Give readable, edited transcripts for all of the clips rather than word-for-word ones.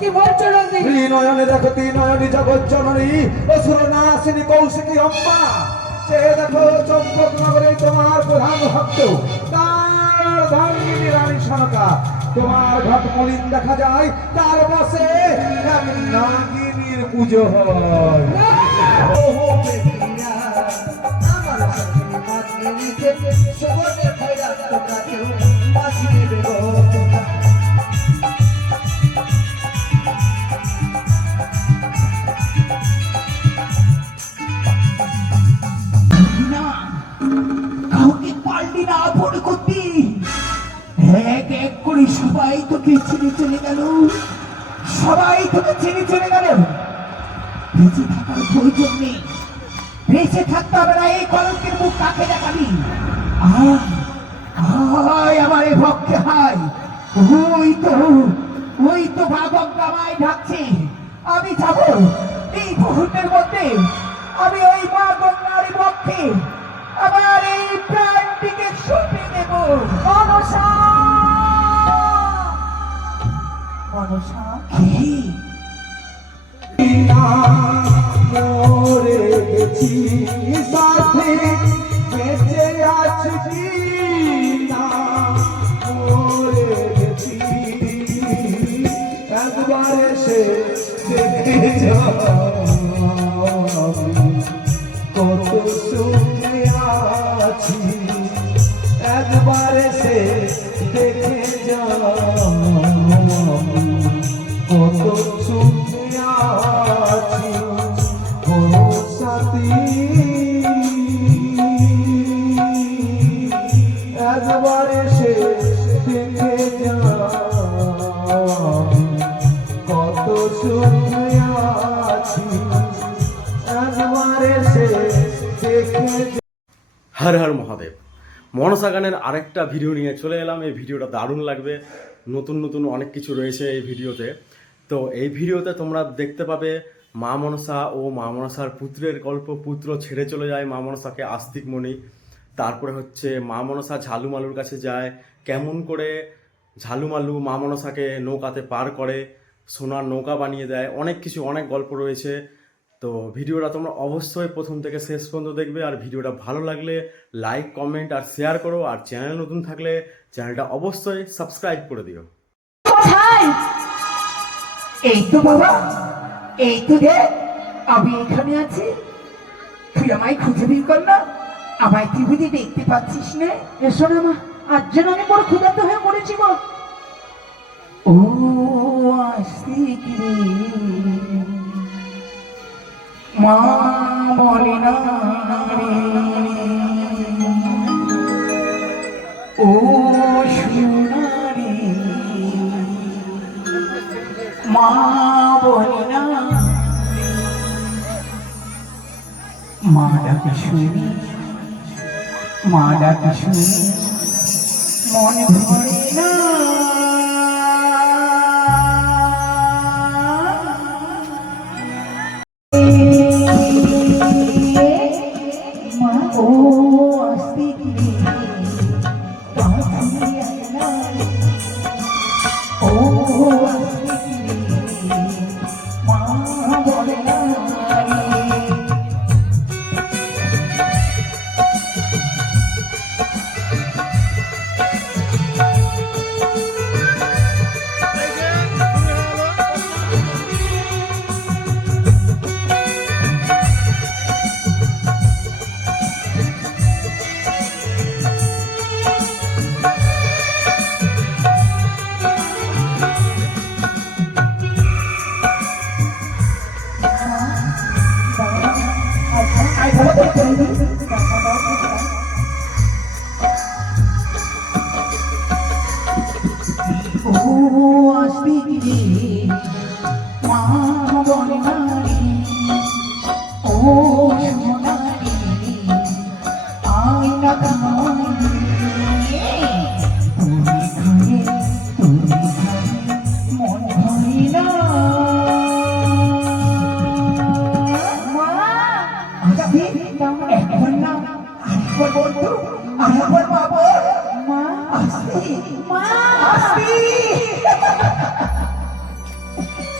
কি বলছো নন্দী? নয়নে দেখো নয়নী জগৎ জননী অসুর নাশিনী কৌশিকী অম্বা। সে দেখো চম্পক নগরে তোমার প্রধান ভক্ত তার ধার্মিনী রানী সনকা। তোমার ঘট মলিন দেখা যায়, তার বসে এক নাগিনীর পুজো হয়। সবাই তোকে ছেড়ে চলে গেল, সবাই তোকে ছেড়ে চলে গেল। বেঁচে থাকার প্রয়োজন নেই, বেঁচে থাকতে হবে না। এই কলঙ্কের মুখ কাকে দেখাবি? আয় আমার এই ভক্তে হায়। ওই তো ভাগব গামায় ডাকছে। আমি যাব এই মুহূর্তের মধ্যে। আমি ওই মা গঙ্গার পক্ষে আমার এই প্রাণটিকে সঁপে দেব। মনসা মনসা কি মরে গেছি সাথে বেঁচে আছি কি না, মরে গেছি একবার এসে দেখে যাও কত সুখে আছি। একবার এসে দেখে যাও কত সুখে আছি ও সাথী। একবার এসে দেখে যাও কত সুখে আছি। একবার এসে দেখে। হর হর মহাদেব। মনসা গানের আরেকটা ভিডিও নিয়ে চলে এলাম। এই ভিডিওটা দারুণ লাগবে, নতুন নতুন অনেক কিছু রয়েছে এই ভিডিওতে। তো এই ভিডিওতে তোমরা দেখতে পাবে মা মনসা ও মা মনসার পুত্রের গল্প। পুত্র ছেড়ে চলে যায় মা মনসাকে আস্তিক মণি। তারপরে হচ্ছে মা মনসা ঝালুমালুর কাছে যায়, কেমন করে ঝালুমালু মা মনসাকে নৌকাতে পার করে, সোনার নৌকা বানিয়ে দেয়। অনেক কিছু, অনেক গল্প রয়েছে। তো ভিডিওটা তোমরা অবশ্যই প্রথম থেকে শেষ পর্যন্ত দেখবে। আর ভিডিওটা ভালো লাগলে লাইক, কমেন্ট আর শেয়ার করো। আর চ্যানেল নতুন থাকলে চ্যানেলটা অবশ্যই সাবস্ক্রাইব করে দিও। কোথায়? এই তো বাবা, এই তো রে, আমি এখানে আছি। তুই আমায় খুঁজে বের কর না। আমায় টিভিতে দেখতে পাচ্ছিস না? এসো না মা, আজ যেন আমি বড় ক্ষুধার্ত হয়ে পড়েছি গো। ও আসতে কি মা বলে না রে, ও সোনারে মা বলে না। মা ডাকে শুনি, মা ডাকে শুনি, মন ভরে না। ও আসতে কি ও আসতে কি মা বলে না।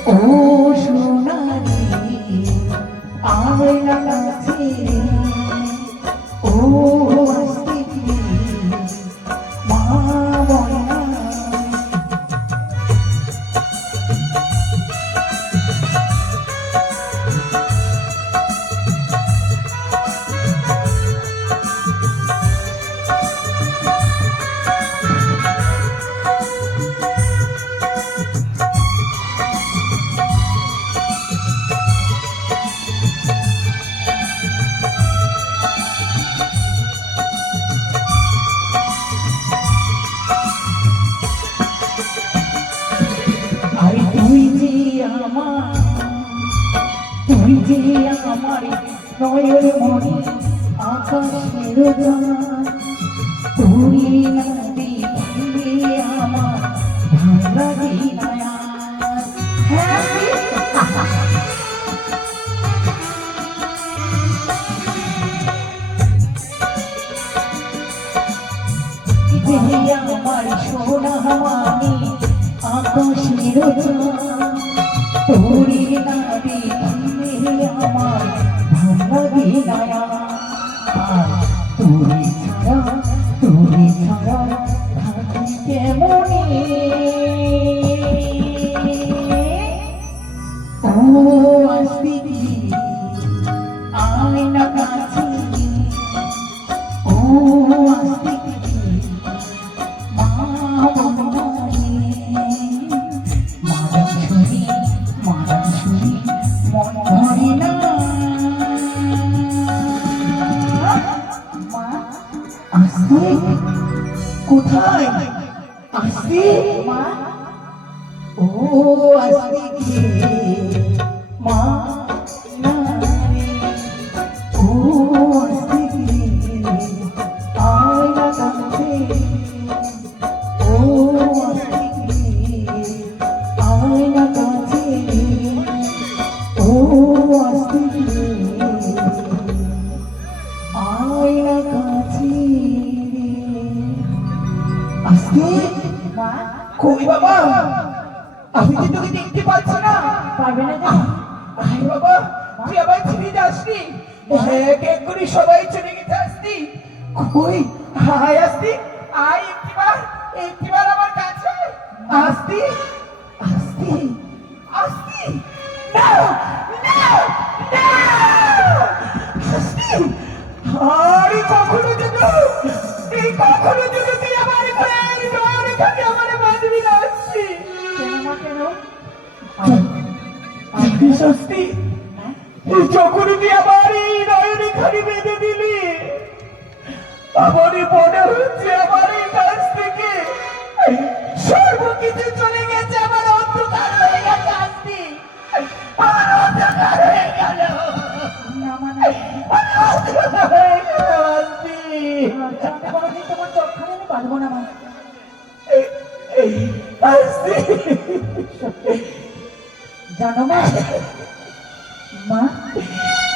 ও সোনারি আয়না কাছে ও আসতে মা ময়না আরে তুই যে আমার নয়ন মনি আকাশের গান তুই না দিলে আমার ভালো লাগে না আমার সোনা মানি আকাশের তোরে না দেখিলে আমার ভালো লাগে না তোরে ছাড়া থাকি কেমনে ও আসবি আয়না কাছে ও আসবি কোথায় আসছি মা ও আসছি মা ও আসছি আয়না কাছে ও আসছি আয়না কাছে ও আসছি আয়না কাছে আসছি কই বাবা আমি কি তোকে দেখতে পাচ্ছি না পারবে না জানি আয় বাবা তুই আবার ছিড়ে যাসনি এক এক করে সবাই চলে গেছে আসতি কই আয় আসতি আয় একটিবার আমার কাছে আসতি আসতি আসতি না না না আসতি আরে কখনো যেন এই কখনো যেন তুই আমার ঘরে নয়ন খালি আমার বাঁধবি না আসছি কেন সস্তি যখন তুই আমার এই নয়নে খালি বেঁধে দিলি আমারই মনে হচ্ছে আমার এই কাছ থেকে সর্বকিছু চলে গেছে আমার অন্ধকার হয়ে গেছে আসতি আমার অন্ধকার হয়ে গেল কোনোদিন তোমার চোখখানে আমি পারবো না জানো মা মা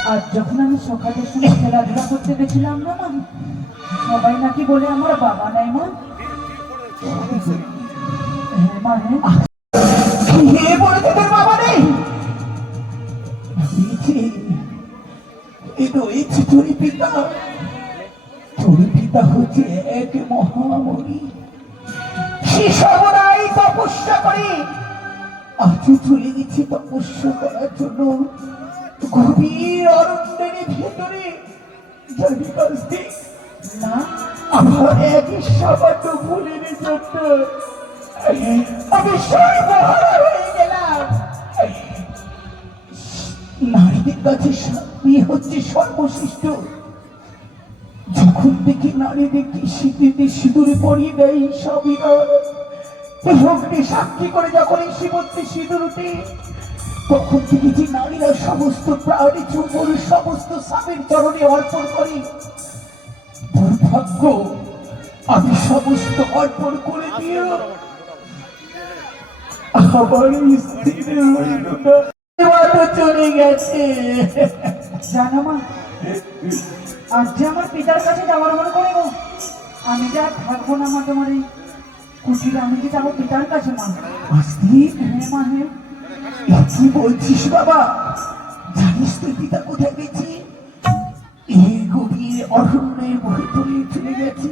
আজ যখন আমি সকালের সময় খেলাধুলা করতে গেছিলাম না মা সবাই নাকি বলে আমার বাবা নাই মা হ্যাঁ মা হ্যাঁ বলেছে তোর বাবা নেই তোর পিতা হচ্ছে এক মহামণি সে সর্বদাই তপস্যা করে আজও চলে গেছে তপস্যা করার জন্য গভীর অরণ্যের ভেতরে জানি কাজটি না আমার এক সামান্য ভুলের জন্য আমি সর্বহারা হয়ে গেলাম নারীদের কাছে স্বামী হচ্ছে সর্বশ্রেষ্ঠ যখন দেখি নারীদেরকে স্বীকৃতি সিঁদুরে পরিয়ে দেয় স্বামীরা ভক্তি সাক্ষী করে যখন এই শিবত্রী সিঁদুর উঠে তখন থেকে যে নারীরা সমস্ত প্রাণী চুম্বন সমস্ত স্বামীর চরণে অর্পণ করে দুর্ভাগ্য আমি সমস্ত অর্পণ করে দিও আমার স্ত্রীর হইল না চলে গেছে জানো মা আজ যে আমার পিতার কাছে যাওয়ার মনে করে গো আমি যা থাকবো না মা তোমার এই কুটিরে আমি কি যাবো পিতার কাছে মা আসতি হ্যাঁ মা হ্যাঁ কি বলছিস বাবা? জানিস তোর পিতা কোথায় গেছে? এই গভীর অরণ্যের ভেতরে চলে গেছে।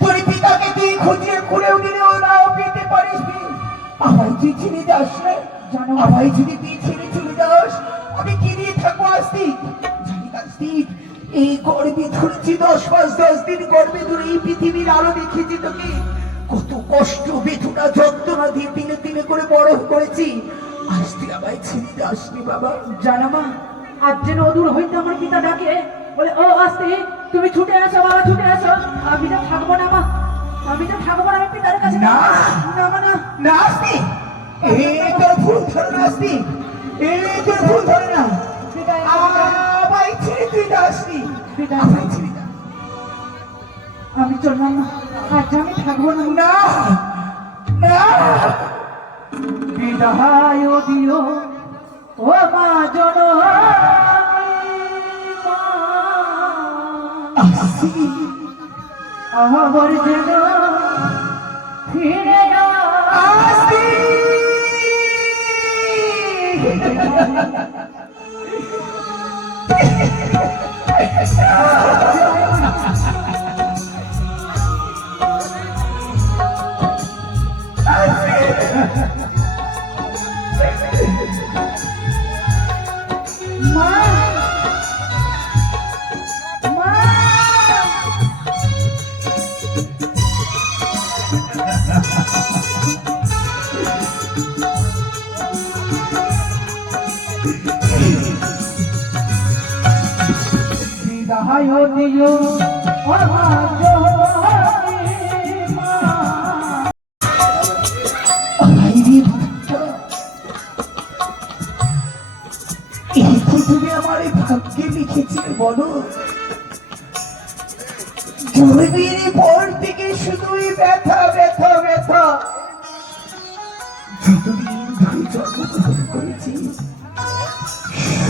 তোর পিতাকে তুই খুঁজিয়ে খুঁড়েও দিলেও নাও পেতে পারিস নি। আমায় তুই ছেড়ে যাস না। জানো, আমায় যদি তুই ছেড়ে চলে যাস, আমি কি দিয়ে থাকবো আস্তিক? জানি আস্তিক, এই গর্বে ধরেছি 10 মাস 10 দিন গর্বে ধরে এই পৃথিবীর আলো দেখিয়েছি তোকে। কত কষ্ট বেদনা যন্ত্রণা দিয়ে দিনে দিনে করে বড় করেছি। আজ তুই আমায় ছেড়ে যাসনি বাবা। জানো মা, আজ যেন অদূর হইতে আমার পিতা ডাকে, বলে ও আস্তে তুমি ছুটে আসো বাবা, ছুটে আসো। আমি তো থাকবো না মা, আমি তো থাকবো না, আমি পিতার কাছে না। না মা না। না আস্তিক, এই তোর ভুল ধরে না আস্তিক, এই তোর ভুল ধরে না। বিদায়, আমায় ছেড়ে তুই যাসনি। বিদায়। আমায় ছেড়ে যা। আমি চললাম না, আজ আমি থাকবো না। না না, বিদায় দিও ও মা জননী মা, আস্তিক আবার যেন ফিরে মা, মা। বিদায় দিও আমার জননী মা। তুমি আমার এই ভাগ্যে লিখেছিলে বলো? জন্মের পর থেকে শুধুই ব্যথা ব্যথা ব্যথা। যতদিন ধরে জন্মগ্রহণ করেছি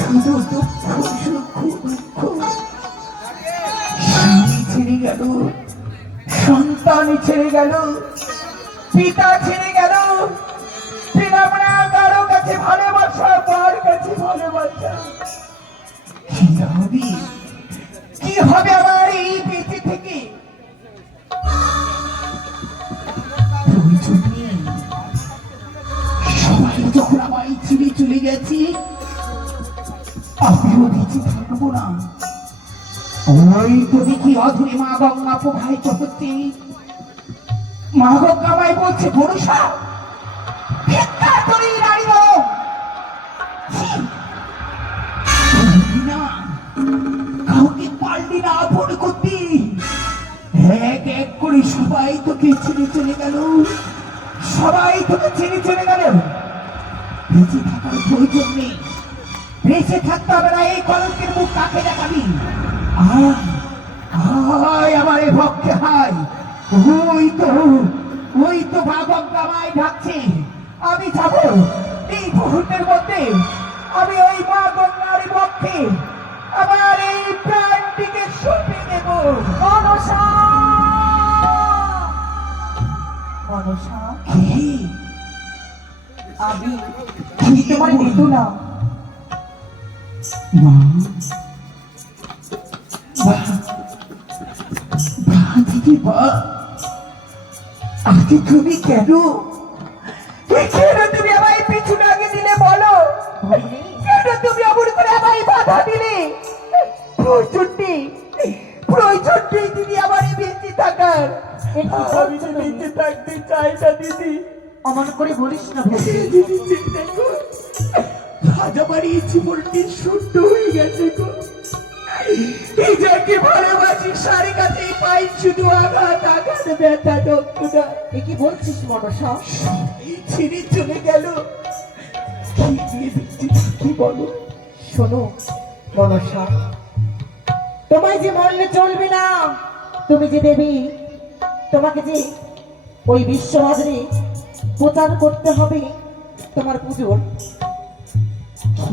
শুধু দুঃখ সুখ দুঃখ। স্বামী ছেড়ে গেল, সন্তান ছেড়ে গেল, পিতা ছেড়ে গেল। পেলাম না কারো কাছে ভালোবাসা, কার কাছে ভালোবাসা। কি হবে, কি হবে আমার এই বেঁচে থেকে? প্রয়োজন নেই। সবাই যখন আমায় ছেড়ে চলে গেছি, আমিও বেঁচে থাকবো না। ওই তো দেখি অধরে মা গঙ্গা প্রবাহিত হচ্ছে। মা গঙ্গা আমায় বলছে, ভরসা ভিক্ষা করি নারী বলো। না, কাউকে পারলি না আপন করতে। এক এক করে সবাই তোকে ছেড়ে চলে গেল, সবাই তোকে ছেড়ে চলে গেল। বেঁচে থাকার প্রয়োজন নেই, বেঁচে থাকতে হবে না। এই কলঙ্কের মুখ কাকে দেখাবি? আয় আয় আমার এ পক্ষে হায়। ওই তো ভাগব গামায় ডাকছে। আমি যাবো এই মুহূর্তের মধ্যে। আমি ওই মা গঙ্গার পক্ষে আমার এই প্রাণটিকে সঁপে দেব। মনসা, মনসা, কি? আমি কি তোমার মৃত্যু না। মা, দিদি বা, আজকে তুমি কেন কেন তুমি আমায় পিছু লাগিয়ে দিলে বলো? কেন তুমি অমর করে আমায় বাধা দিলে? প্রয়োজন নেই, প্রয়োজন নেই দিদি আমার এই বেঁচে থাকার। আমি তো বেঁচে থাকতে চাই না দিদি। অমন করে বলিস না। দিদি চিন্তা কর, আজ আমার এই জীবনটি শূন্য হয়ে গেছে গো। এই যাকে ভালোবাসি সারি কাছে পাই শুধু আঘাত আঘাত ব্যথা যন্ত্রণা। এ কি বলছিস মনসা? ছিঁড়ে চলে গেল, কি দিয়ে বেঁচে থাকি বলো? শোনো মনসা, তোমায় যে মরলে চলবে না। তুমি যে দেবী, তোমাকে যে ওই বিশ্ববাজারে প্রচার করতে হবে তোমার পুজোর।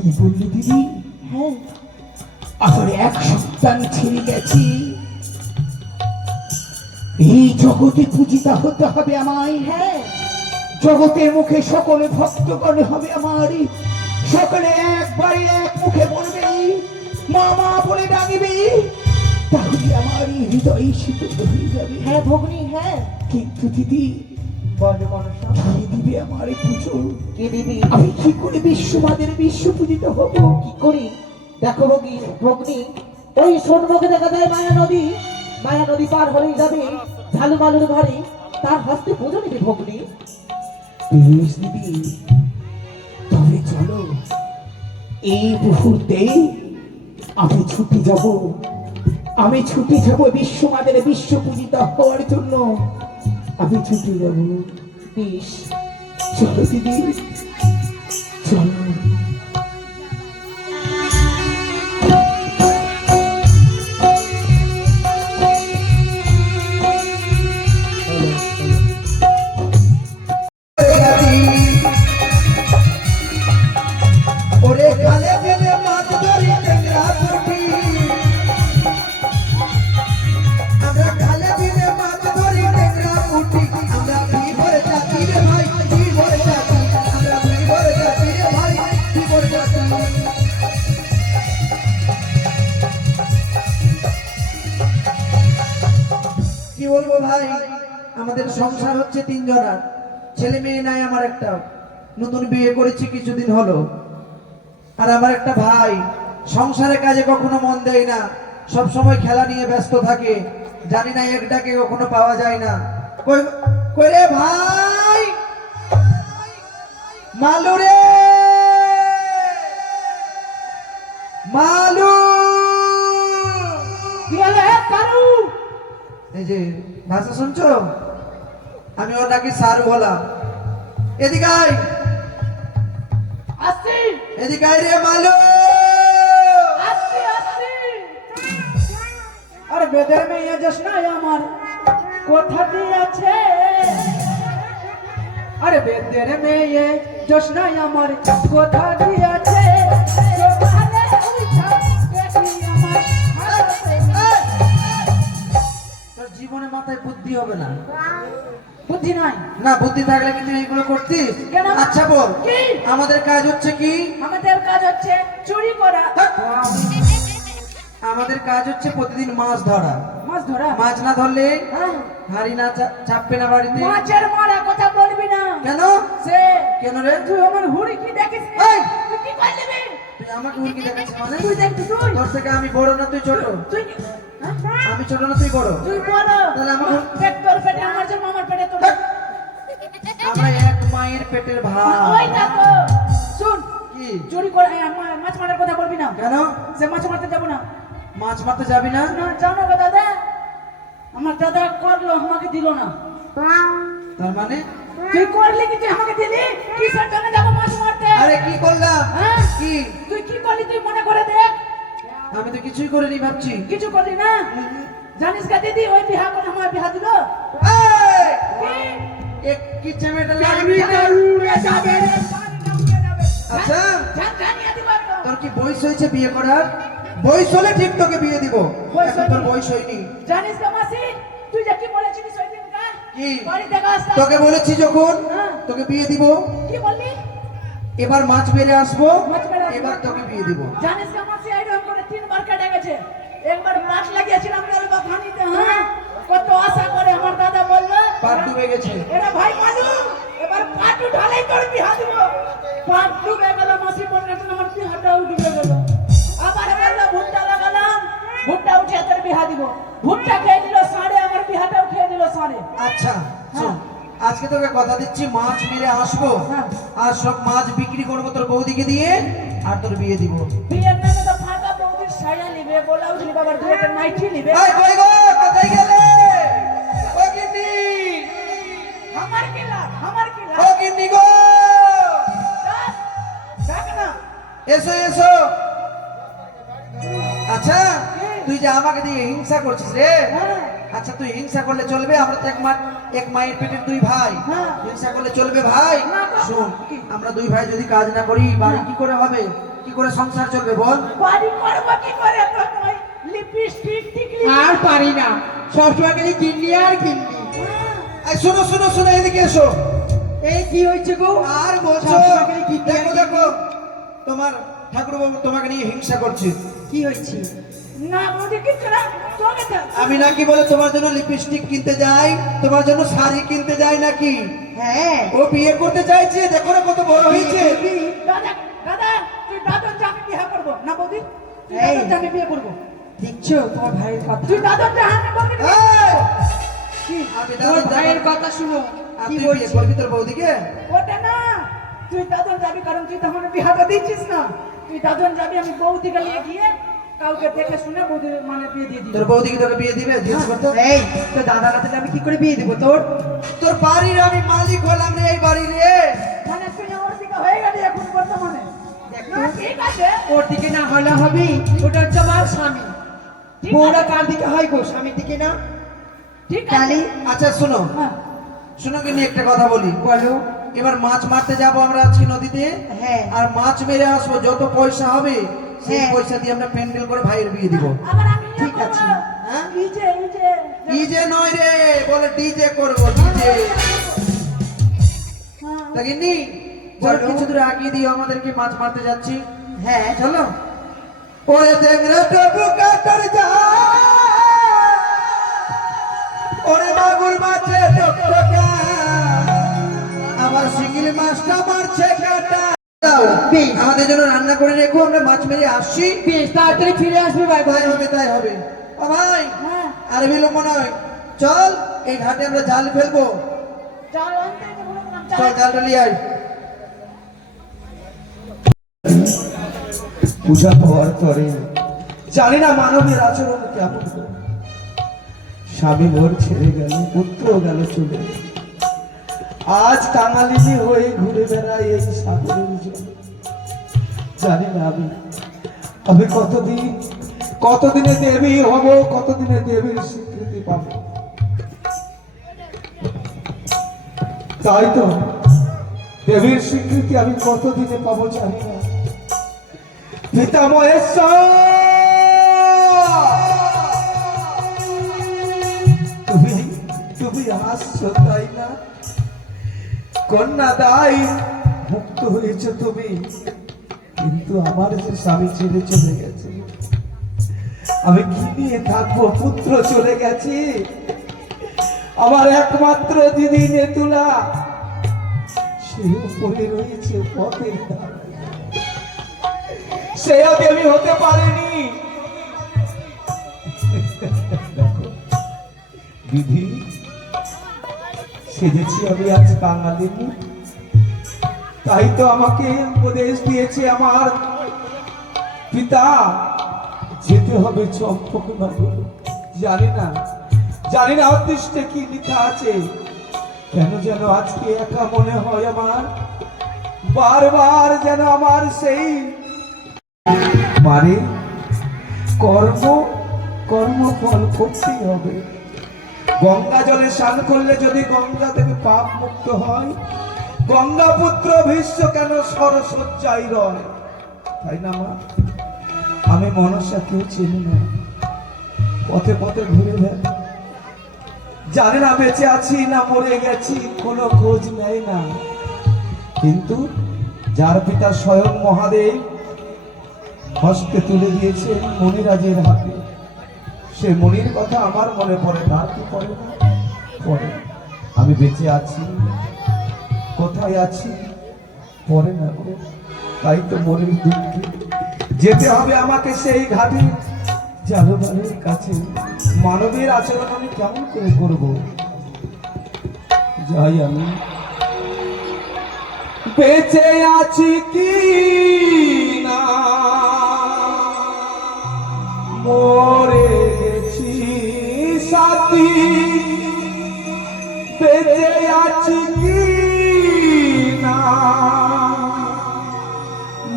কি বললি দিদি? হ্যাঁ, আমার এক সন্তান ছেড়ে গেছি। এই জগতে পূজিতা হতে হবে আমায়। হ্যাঁ, জগতের মুখে সকলে ভক্তগণ হবে আমারই, সকলে একবারে এক মুখে বলবে মা মা বলে ডাকবে, তাহলে আমারই হৃদয় শীতল হয়ে যাবে। হ্যাঁ ভগ্নী, হ্যাঁ। কিন্তু দিদি বলো মনসা, কে দিবে আমার এই পুজো? কে দিবি? আমি কি করে বিশ্বমাদের বিশ্ব পূজিত হব? কি করি? দেখো ভগ্নী, ভগ্নী ওই সন্মুখে দেখা যায় মায়া নদী, মায়া নদী পার হলেই যাবে ঝালুমালুর ঘরে, তার হস্তে পুজো নিবি ভগ্নী। বেশ দিদি, তবে চলো এই মুহূর্তে আমি ছুটে যাব, আমি ছুটে যাব বিশ্বমাদের বিশ্ব পূজিত হওয়ার জন্য, আমি ছুটে যাব। বেশ, চলো দিদি, চলো। ওরে খালে গেলে মাছ ধরি টেংরা পুঁটি, আমরা খালে গেলে মাছ ধরি টেংরা পুঁটি, আমরা বিভোর জাতি রে ভাই, বিভোর জাতি, আমরা বিভোর জাতি রে ভাই, বিভোর জাতি। কি বলবো ভাই, আমাদের সংসার হচ্ছে 3 জনার, ছেলে মেয়ে নাই আমার একটা, নতুন বিয়ে করেছি কিছুদিন হলো। আর আমার একটা ভাই সংসারের কাজে কখনো মন দেয় না, সব সময় খেলা নিয়ে ব্যস্ত থাকে, জানি না একটাকে কখনো পাওয়া যায় না। কই কই রে ভাই, মালু রে, মালু। কি হলো হে কালু? এই যে ভাষা শুনছো, আমি ওর নাকি সারু হলাম। এদিকে আয়, আসছি, এদিকে আয় রে মালু। আসছি, আসছি। আরে বেদের মেয়ে জোসনাই আমার কোথা দিয়েছে, আরে বেদের মেয়ে জোসনাই আমার কোথা দিয়েছে, সকালে উঠা দেখি আমার হাতে। তোর জীবনে মাথায় বুদ্ধি হবে না, বুদ্ধি নাই? না বুদ্ধি থাকলে কিন্তু এইগুলো করতিস। কেন? আচ্ছা বল, কি? আমাদের কাজ হচ্ছে কি? আমাদের কাজ হচ্ছে চুরি করা, আমাদের কাজ হচ্ছে প্রতিদিন মাছ ধরা, মাছ ধরা। মাছ না ধরলে হ্যাঁ। হাড়ি না চাপবে না বাড়িতে। মাছের মারা কথা বলবি না। কেন? সে কেন রে? তুই আমার হুড়ি কি দেখিস? এই! তুই কি করলি বে? তুই আমাকে উড়কি দেখাচ্ছিস মানে? তুই দেখ তুই। তোর থেকে আমি বড় না তুই ছোট? তুই কি- হ্যাঁ? আমি ছোট না তুই বড়? তুই বড়। তাহলে আমার- পেট তোর পেটে আমার জন্য আমার পেটে তোর। ধ্যাৎ! আমরা এক মায়ের পেটের ওই ভাই। দেখো। শুন, কি? চুরি করে মাছ মারার কথা বলবি না। কেন? সে মাছ মারতে যাবো না। মাছ মারতে যাবি না? না, জানো গো দাদা, আমার দাদা করলো আমাকে দিল না। তার মানে? তুই করলি কি, তুই আমাকে দিলি? কিসের জন্য যাবো মাছ মারতে? আরে কি করলাম? হ্যাঁ? কি? তুই কি করলি তুই মনে করে দেখ। আমি তো কিছুই করিনি ভাবছি। কিছু করলি না? জানিস কা দিদি ওই বিহা করে আমার বিহা দিল। এই! কি? এক কি চেমেটা লাগবি? জানিটা উড়ে যাবে রে, পানিটা উড়ে যাবে। আচ্ছা। জানিয়ে দিব তো। তোর কি বয়স হয়েছে বিয়ে করার? বয়স হলে ঠিক তোকে বিয়ে দিব, বয়স এখন তোর হয়নি। বয়স হয়নি। জানিস কা মাসি, তুই যে কি বলেছিস ওই দিনকার? কি? বাড়ি থেকে আসতে তোকে বলেছি যখন হ্যাঁ। তোকে বিয়ে দিব, কি বললি? এবার মাছ মেরে আসবো, মাছ মেরে আসবো। এবার তোকে বিয়ে দিব। জানিস কা মাসি আইরন করে 3 বার কেটে গেছে। একবার মাছ লাগিয়েছিলাম তেল বাখানিতে, হ্যাঁ? কত আশা করে আমার দাদা বললো পাট ডুবে গেছে। এরা ভাই মানু এবার পাট উঠালেই তোর বিহা দিব। পাট ডুবে গেল, মাসি বললেন আমার বিহাটাও ডুবে গেল। আবার বললো ভুট্টা লাগালাম, ভুট্টা উঠে তোর বিহা দিব। ভুট্টা খেয়ে দিল সাড়ে, আমার বিহাটাও খেয়ে দিল সাড়ে। আচ্ছা শোন, আজকে তোকে কথা দিচ্ছি মাছ মেরে আসবো, হ্যাঁ। আর সব মাছ বিক্রি করবো তোর বৌদিকে দিয়ে, আর তোর বিয়ে দিব। বিয়ের নামে তো ফাঁকা বৌদির সায়া নিবে, ব্লাউজ নিবে, আবার দুটো নাইটি নিবে। এই কই গো, কোথায় গেলে? ও গিন্নি, আমার কি লাভ, আমার কি লাভ? ও গিন্নি গো, ডাক, ডাক না। এসো এসো। আচ্ছা তুই যে আমাকে দিয়ে হিংসা করছিস রে, হ্যাঁ। আচ্ছা তুই হিংসা করলে চলবে? আমরা তো এক মায়ের পেটের 2 ভাই, হ্যাঁ। হিংসা করলে চলবে ভাই? না, না। শোন, আমরা 2 ভাই যদি কাজ না করি বাড়ি কি করে হবে, কি করে সংসার চলবে বল? বাড়ি করবো কি করে? তো ওই লিপস্টিক টিকলি আর পারি না, সবসময় খালি কিনলি আর কিনলি। এই শোনো শোনো শোনো, এদিকে এসো। এই কি হয়েছে গো? আর বলছো সবসময় কি দেখো দেখো তোমার ঠাকুরবাবু তোমাকে নিয়ে হিংসা করছে। কি হয়েছে? না বৌদি কিচ্ছু না, চলে যাও। আমি নাকি বলে তোমার জন্য লিপস্টিক কিনতে যাই, তোমার জন্য শাড়ি কিনতে যাই নাকি? হ্যাঁ ও বিয়ে করতে চাইছে, দেখো না কত বড় হয়েছে। দাদা দাদা তুই দাদন জানি বিয়ে করবো না বৌদি, তুই এই। দাদন জানি বিয়ে করবো। দেখছো তোমার ভাইয়ের কথা? তুই দাদন জানি বলবি না। এই! কি? আমি তোমার দাদা ভাইয়ের কথা শুনো আর কি তুই বিয়ে বলছি। করবি তোর বৌদিকে? ওটা না, তুই দাদন যাবি কারণ তুই তখন বিহাটা দিচ্ছিস না। তুই দাদন যাবি, আমি বৌদিকে নিয়ে গিয়ে কাউকে দেখে শুনে বৌদি মানে বিয়ে দিয়ে দিবি। তোর বৌদিকে তোকে বিয়ে দিবে? জিজ্ঞেস করতো। এই তো দাদা না তাহলে আমি কি করে বিয়ে দেবো তোর? তোর বাড়ির আমি মালিক হলাম রে, এই বাড়ির রে। মানে তুই ওর দিকে হয়ে গেলি এখন বর্তমানে। দেখো। না, ঠিক আছে। ওর দিকে না হলে হবে, ওটা হচ্ছে আমার স্বামী। ঠিক বউরা আছে। কার দিকে হয় গো? স্বামীর দিকে না? ঠিক আছে। তাহলে আচ্ছা শোনো, হ্যাঁ। শোনো কিন্তু একটা কথা বলি। বলো। এবার মাছ মারতে যাবো আমরা আজকে নদীতে, হ্যাঁ। আর মাছ মেরে আসবো, যত পয়সা হবে সেই হ্যাঁ। পয়সা দিয়ে আমরা প্যান্ডেল করে ভাইয়ের বিয়ে দিব। আবার আমি ইয়ে ঠিক করবো। আছে। হ্যাঁ? এই যে ডিজে নয় রে, বলে ডিজে করবো, ডিজে। হ্যাঁ। দেখিনি চলো বলো। কিছু দূর আগিয়ে দিও, আমাদেরকে মাছ মারতে যাচ্ছি। হ্যাঁ চলো। ওরে দেখরে টবু কাটার যা, ওরে মাগুর মাছে টকটকা, আমার শিঙির মাছটা মারছে কাটা। দাও, বেশ। আমাদের জন্য রান্না করে রেখো, আমরা মাছ মেরে আসছি। বেশ তাড়াতাড়ি ফিরে আসবে ভাই ভাই। তাই হবে তাই হবে। ও ভাই, হ্যাঁ। আর বিলম্ব নয়, চল এই ঘাটে আমরা জাল ফেলবো। চল আনতে তো বলে দিলাম, চল। চল জালটা নিয়ে আয়। পূজা হওয়ার পরে জানি না মানবের আচরণ কেমন হয়। স্বামী মোর ছেড়ে গেল, পুত্র গেল চলে, আজ কাঙালিনী হয়ে ঘুরে বেড়ায় এই সাগরের জলে। জানি না আমি কতদিনে দেবী হব, কতদিনে দেবীর স্বীকৃতি পাবো। তাই তো দেবীর স্বীকৃতি আমি কতদিনে পাবো জানি না। পিতা মহেশ্বর, তুমি আসছো তাই না? কন্যা দাই মুক্ত হয়েছে তুমি, কিন্তু আমার যে স্বামী ছেড়ে চলে গেছে, আমি কি নিয়ে থাকবো? পুত্র চলে গেছে, আমার একমাত্র দিদি নেতুলা সেও পড়ে রয়েছে পথের ধারে, সেও দেবী হতে পারেনি। দেখো দিদি, সেজেছি আমি আজ বাঙালিনী, তাই তো আমাকে উপদেশ দিয়েছে আমার পিতা, যেতে হবে চম্পকনগর। জানি না অদৃষ্টে কি লেখা আছে, কেন যেন আজকে একা মনে হয় আমার, বারবার যেন আমার সেই মানে কর্মফল করতেই হবে। গঙ্গা জলে স্নান করলে যদি গঙ্গা থেকে পাপ মুক্ত হয়, গঙ্গা পুত্র ভীষ্ম কেন সরসজ্জাই রয়, তাই না মা? আমি মনসা কেউ চিনি না, পথে পথে ঘুরে বেড়াই, জানি না বেঁচে আছি না মরে গেছি, কোনো খোঁজ নেই না। কিন্তু যার পিতা স্বয়ং মহাদেব হস্তে তুলে দিয়েছেন মণিরাজের হাতে, সে মনির কথা আমার মনে পড়ে, তার কি পড়ে না? পড়ে। আমি বেঁচে আছি, কোথায় আছি পড়ে না গো। তাই তো মনির দুঃখে যেতে হবে আমাকে সেই ঘাটে জালবানের কাছে। মানবের আচরণ আমি কেমন করে করব? যাই আমি, বেঁচে আছি কি না মরে গেছি সাথী, বেঁচে আছি কি না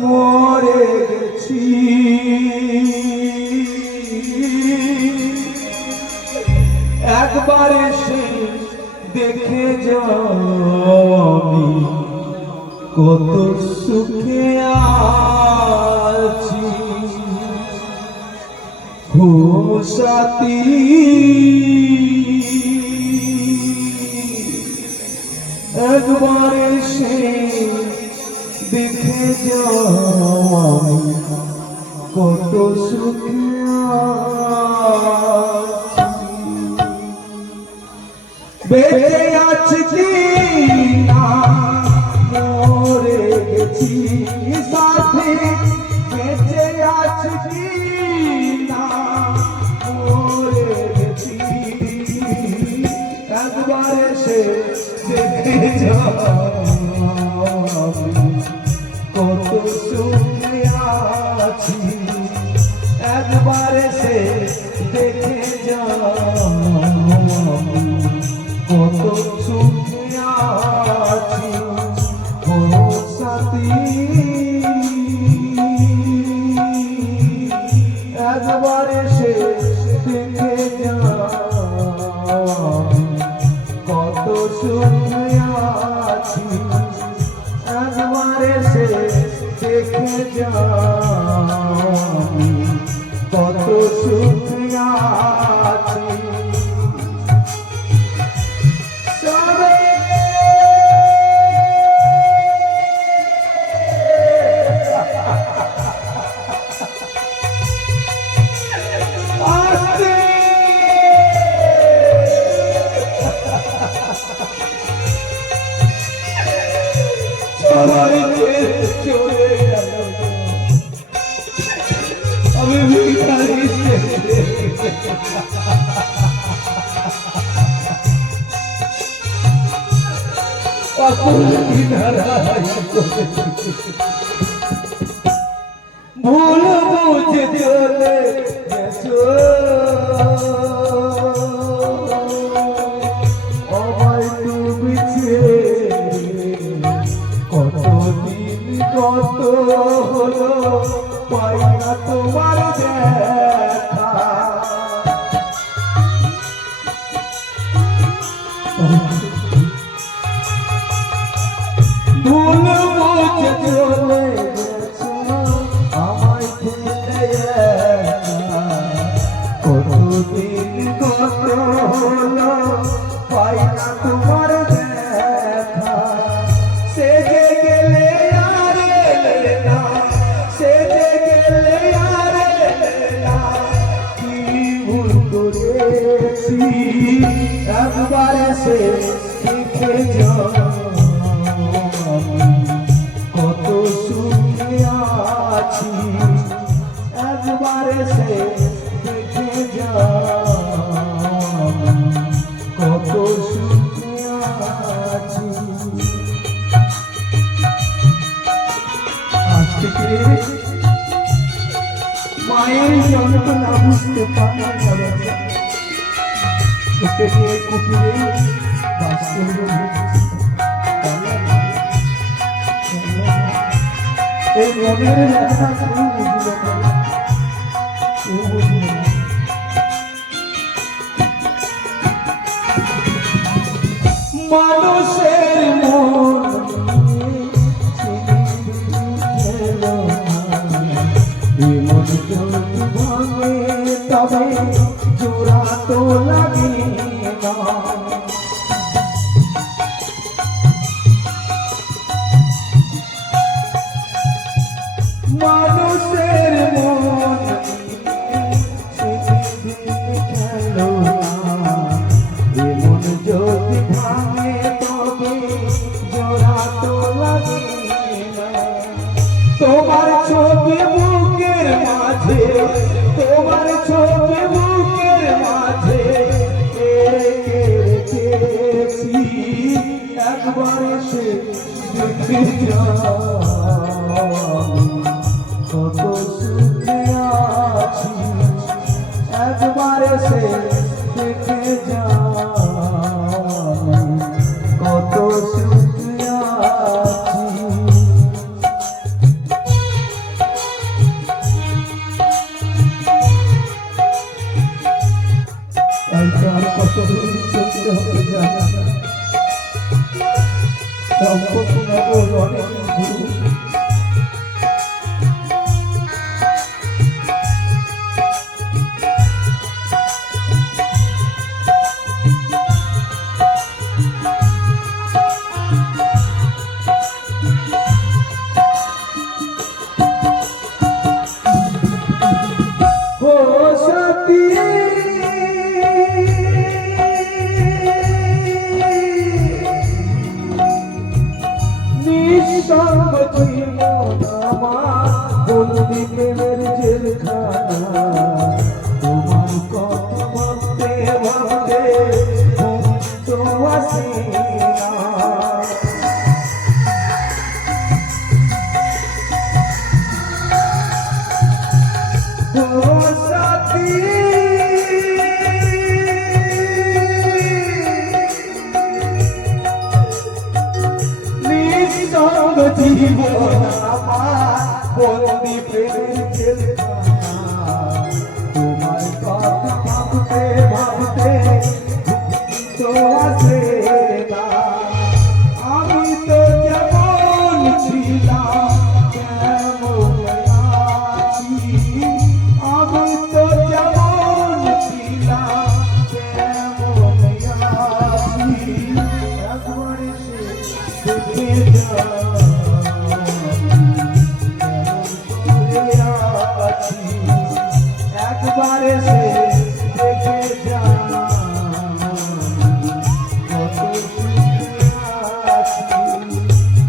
মরে গেছি, একবার এসে দেখে যাবি কত সুখে আছি হো সাথী, একবারে যাও আমি কত সুখে আছি। বেঁচে আছি কি না মরে গেছি সাথে, বেঁচে আছি কি না মরে গেছি, একবার এসে দেখে যাও আমি কত সুখে আছি, একবার এসে দেখে যাও আমি কত সুখে আছি। ও সাথী একবার এসে দেখে যাও আমি কত সুখে আছি, একবার এসে দেখে যাও আমি কত সুখে আছি। চলে গেল আমি ভিখারি ভুল বুঝে চলে গেছো আমায় তুমি ছেড়ে, কতদিন কত হলো পাই না তোমার দেখা। ভুল বুঝে চলে গেছো আমায় ফেলে একা, কতদিন কত হলো পাই না তোমার দেখা। সেজে গেলে আর এলে না, সেজে গেলে আর এলে না, কি ভুল করেছি একবার এসে দেখে যাও আমি কত সুখে আছি, একবার এসে দেখে যাও আমি কত সুখে আছি। আজ থেকে মায়ের যন্ত্রণা বুঝতে পারা যাবে না, ওকে নিয়ে কুপিয়ে বাঁচতে হবে। এই মনের ব্যথা কেউ বুঝবে না, কেউ বুঝবে না। মানুষের মন ভাঙে তবে জোড়া তো লাগে না। মানুষের মন খেলো না, এমন যদি ভাঙে তবে জোড়া তো লাগে না। তোমার ছবি বুকের মাঝে, তোমার ছবি বুকের মাঝে রেখেছি, একবার এসে দেখে যাও কত সুখে আছি, একবার এসে দেখে যাও কত সুখে আছি। কত দূর চলতে হবে জানা, সম্পর্ক অনেক দূর। বন্দি প্রেমের জেলখানা তোমার কথা ভাবতে ভাবতে তো আসে না আমি তো যেমন ছিলাম তেমন আছি আমি তো যেমন ছিলাম তেমন আছি একবার এসে দেখে একবার এসে দেখে যা কত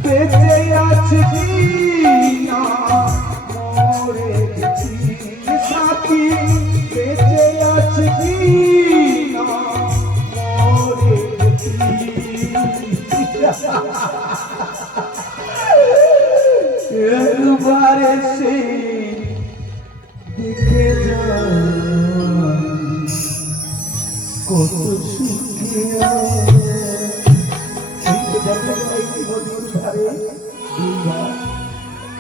বেঁচে আছে কি না মরে গেছি সাথী বেঁচে আছে কি না মরে গেছি একবার এসে দেখে যা কত সুখে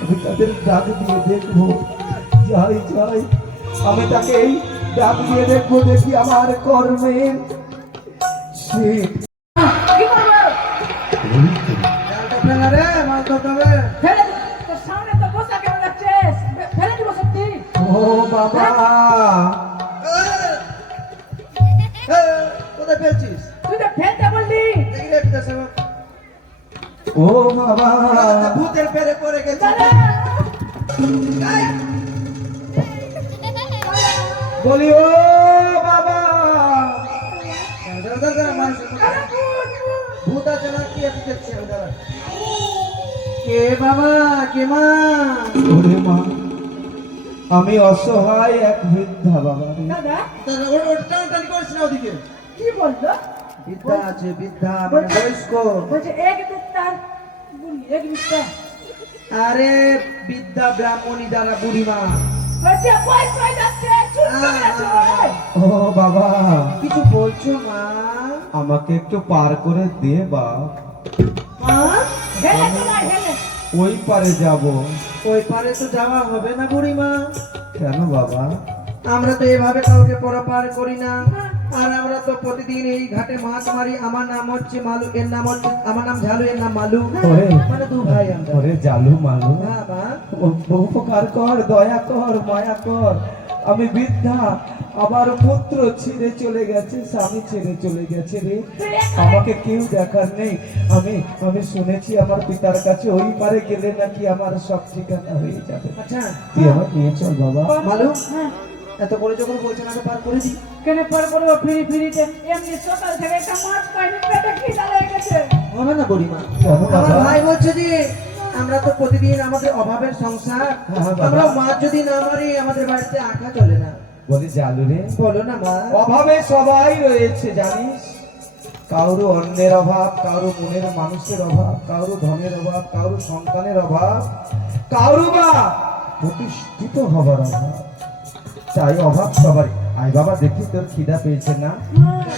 আমি তাদের ডাক দিয়ে দেখবো যাই যাই আমি তাকে এই ডাক দিয়ে দেখবো দেখি আমার কর্মের সে কি করবো? রে মাছ ধরতে হবে। ফেলে দিবো। তোর সামনে তো বসা কেমন লাগছে? ফেলে দিবো সত্যি। ও বাবা কোথায় ফেলছিস? তুই তো ফেলতে বললি। দেখি রে পিতা সাহেব। ও বাবা ভূতের পেরে পড়ে গেছে। চলে। বলি ও বাবা আরে ভূত, ভূত। ভূত আছে না কি আছে দেখছি আমি দাঁড়া। কে বাবা কে মা? ওরে মা আমি অসহায় এক বৃদ্ধা বাবা রে। দাদা টানি করিস না ওদিকে। কি বললো? বিদ্যা আছে বিদ্যা মানে বয়স্ক। বলছে এক বিস্তার বুড়ি এক বিস্তার। আরে বিদ্যা ব্রাহ্মণী দ্বারা বুড়িমা। বলছে কই কই যাচ্ছে চুপ করে আছো। ও বাবা কিছু বলছো মা? আমাকে একটু পার করে দিয়ে বাপ মা হেলে তোমার হেলে। ওই পারে যাব। ওই পারে তো যাওয়া হবে না বুড়িমা। কেন বাবা? আমরা তো এভাবে কাউকে পার করি না। আর আমরা তো প্রতিদিন এই ঘাটে মাছ মারি। আমার নাম হচ্ছে মালু, এর নাম হচ্ছে, আমার নাম ঝালু, এর নাম মালু। ওরে। মানে দু ভাই আমরা। ওরে জালু মালু হ্যাঁ মা। উপকার কর দয়া কর মায়া কর আমি বৃদ্ধা আমার পুত্র ছেড়ে চলে গেছে স্বামী ছেড়ে চলে গেছে রে আমাকে কেউ দেখার নেই আমি আমি শুনেছি আমার পিতার কাছে ওই পারে গেলে নাকি আমার সব ঠিকানা হয়ে যাবে আচ্ছা তুই আমার নিয়ে চল বাবা মালু হ্যাঁ এত করে যখন বলছেন আমি পার করে দিই। কেন পর পর ফিরি ফিরিতে এমনি সকাল থেকে একটা মাছ পাইনি পেটে খিদা লেগে গেছে। হবে না বুড়িমা? কেন আমার বাবা? ভাই বলছে যে আমরা তো প্রতিদিন আমাদের অভাবের সংসার। হ্যাঁ, বাবা। আমরা মাছ যদি না মারি আমাদের বাড়িতে আঁকা চলে না। বলি জালু রে বলো না মা। অভাবে সবাই রয়েছে জানিস কারো অন্যের অভাব কারো মনের মানুষের অভাব কারো ধনের অভাব কারো সন্তানের অভাব কারো বা প্রতিষ্ঠিত হবার অভাব চাই অভাব সবারই আই বাবা দেখি তোর খিদা পেয়েছে না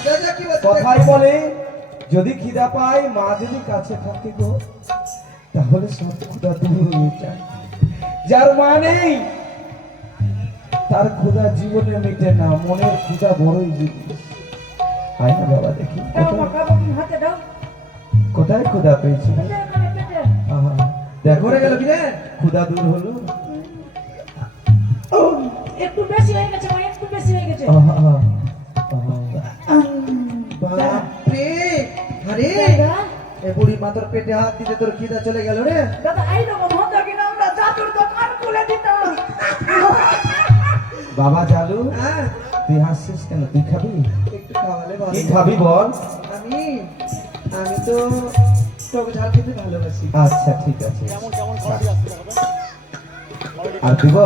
যা, যা, কি বলছে? কথাই বলে যদি খিদা পায় মা যদি কাছে থাকে গো তাহলে সব ক্ষুধা দূর হয়ে যায় যার মা নেই তার ক্ষুধা জীবনে মিটে না মনের ক্ষুধা বড়ই জিনিস আয় না বাবা দেখি দাও মা খাবো কি হাতে দাও। কোথায় ক্ষুধা পেয়েছিল পেটে এখানে পেটে। আহা দেখ ঘরে গেল কি রে? ক্ষুধা দূর হলো একটু বেশি হয়ে গেছে মা একটু বেশি হয়ে গেছে। আহা, আহা, আহা। বাপরে আরে দাদা এ বুড়ি মা তোর পেটে হাত দিতে তোর খিদা চলে গেল রে। দাদা আই দেবো মতো কিনা আমরা জাতুর দোকান খুলে দিতাম। বাবা জালু হ্যাঁ তুই হাসছিস কেন তুই খাবি একটু খাওয়ালে ভালো। কি খাবি বল আমি আমি তো টক ঝাল খেতে ভালোবাসি। আচ্ছা ঠিক আছে আর দিব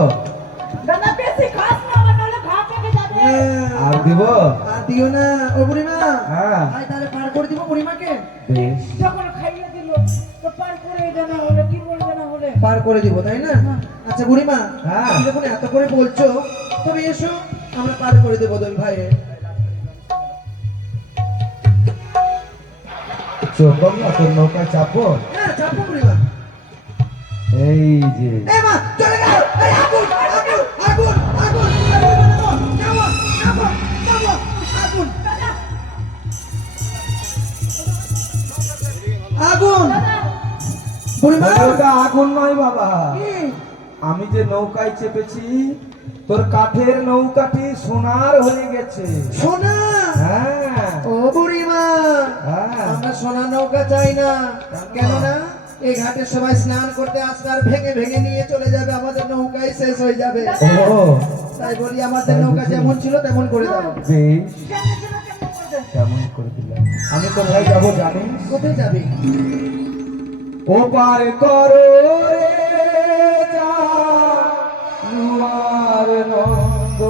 দাদা বেশি খাস না আমার নাহলে ঘা পেকে যাবে। হ্যাঁ, আর দিব আর দিও না ও বুড়িমা। হ্যাঁ ভাই তাহলে পার করে দিব বুড়িমাকে। বেশ যখন খাইয়ে দিল তো পার করে দেনা হলে কি বলবে না হলে। পার করে দিব তাই না? আচ্ছা বুড়িমা হ্যাঁ। তুমি যখন এত করে বলছো তবে এসো আমরা পার করে দেবো দুই ভাই। চলবো না তোর নৌকায় চাপবো হ্যাঁ চাপো বুড়িমা। এই যে এ মা চলে ওটা আগুন নয় বাবা, কি? আমি যে নৌকায় চেপেছি তোর কাঠের নৌকাটি সোনার হয়ে গেছে। সোনা? হ্যাঁ ও বুড়িমা, হ্যাঁ। আমরা সোনা নৌকা চাই না। কেননা এই ঘাটে সবাই স্নান করতে আসবে আর ভেঙে ভেঙে নিয়ে চলে যাবে, আমাদের নৌকায় শেষ হয়ে যাবে। ও তাই বলি আমাদের নৌকা যেমন ছিল তেমন করে দাও। বেশ, কেমন ছিল, কেমন করবে? কেমন করে দিলাম। আমি কোথায় যাবো জানিস? কোথায় যাবে? ও পার করো রে জানুয়ার নন্দ,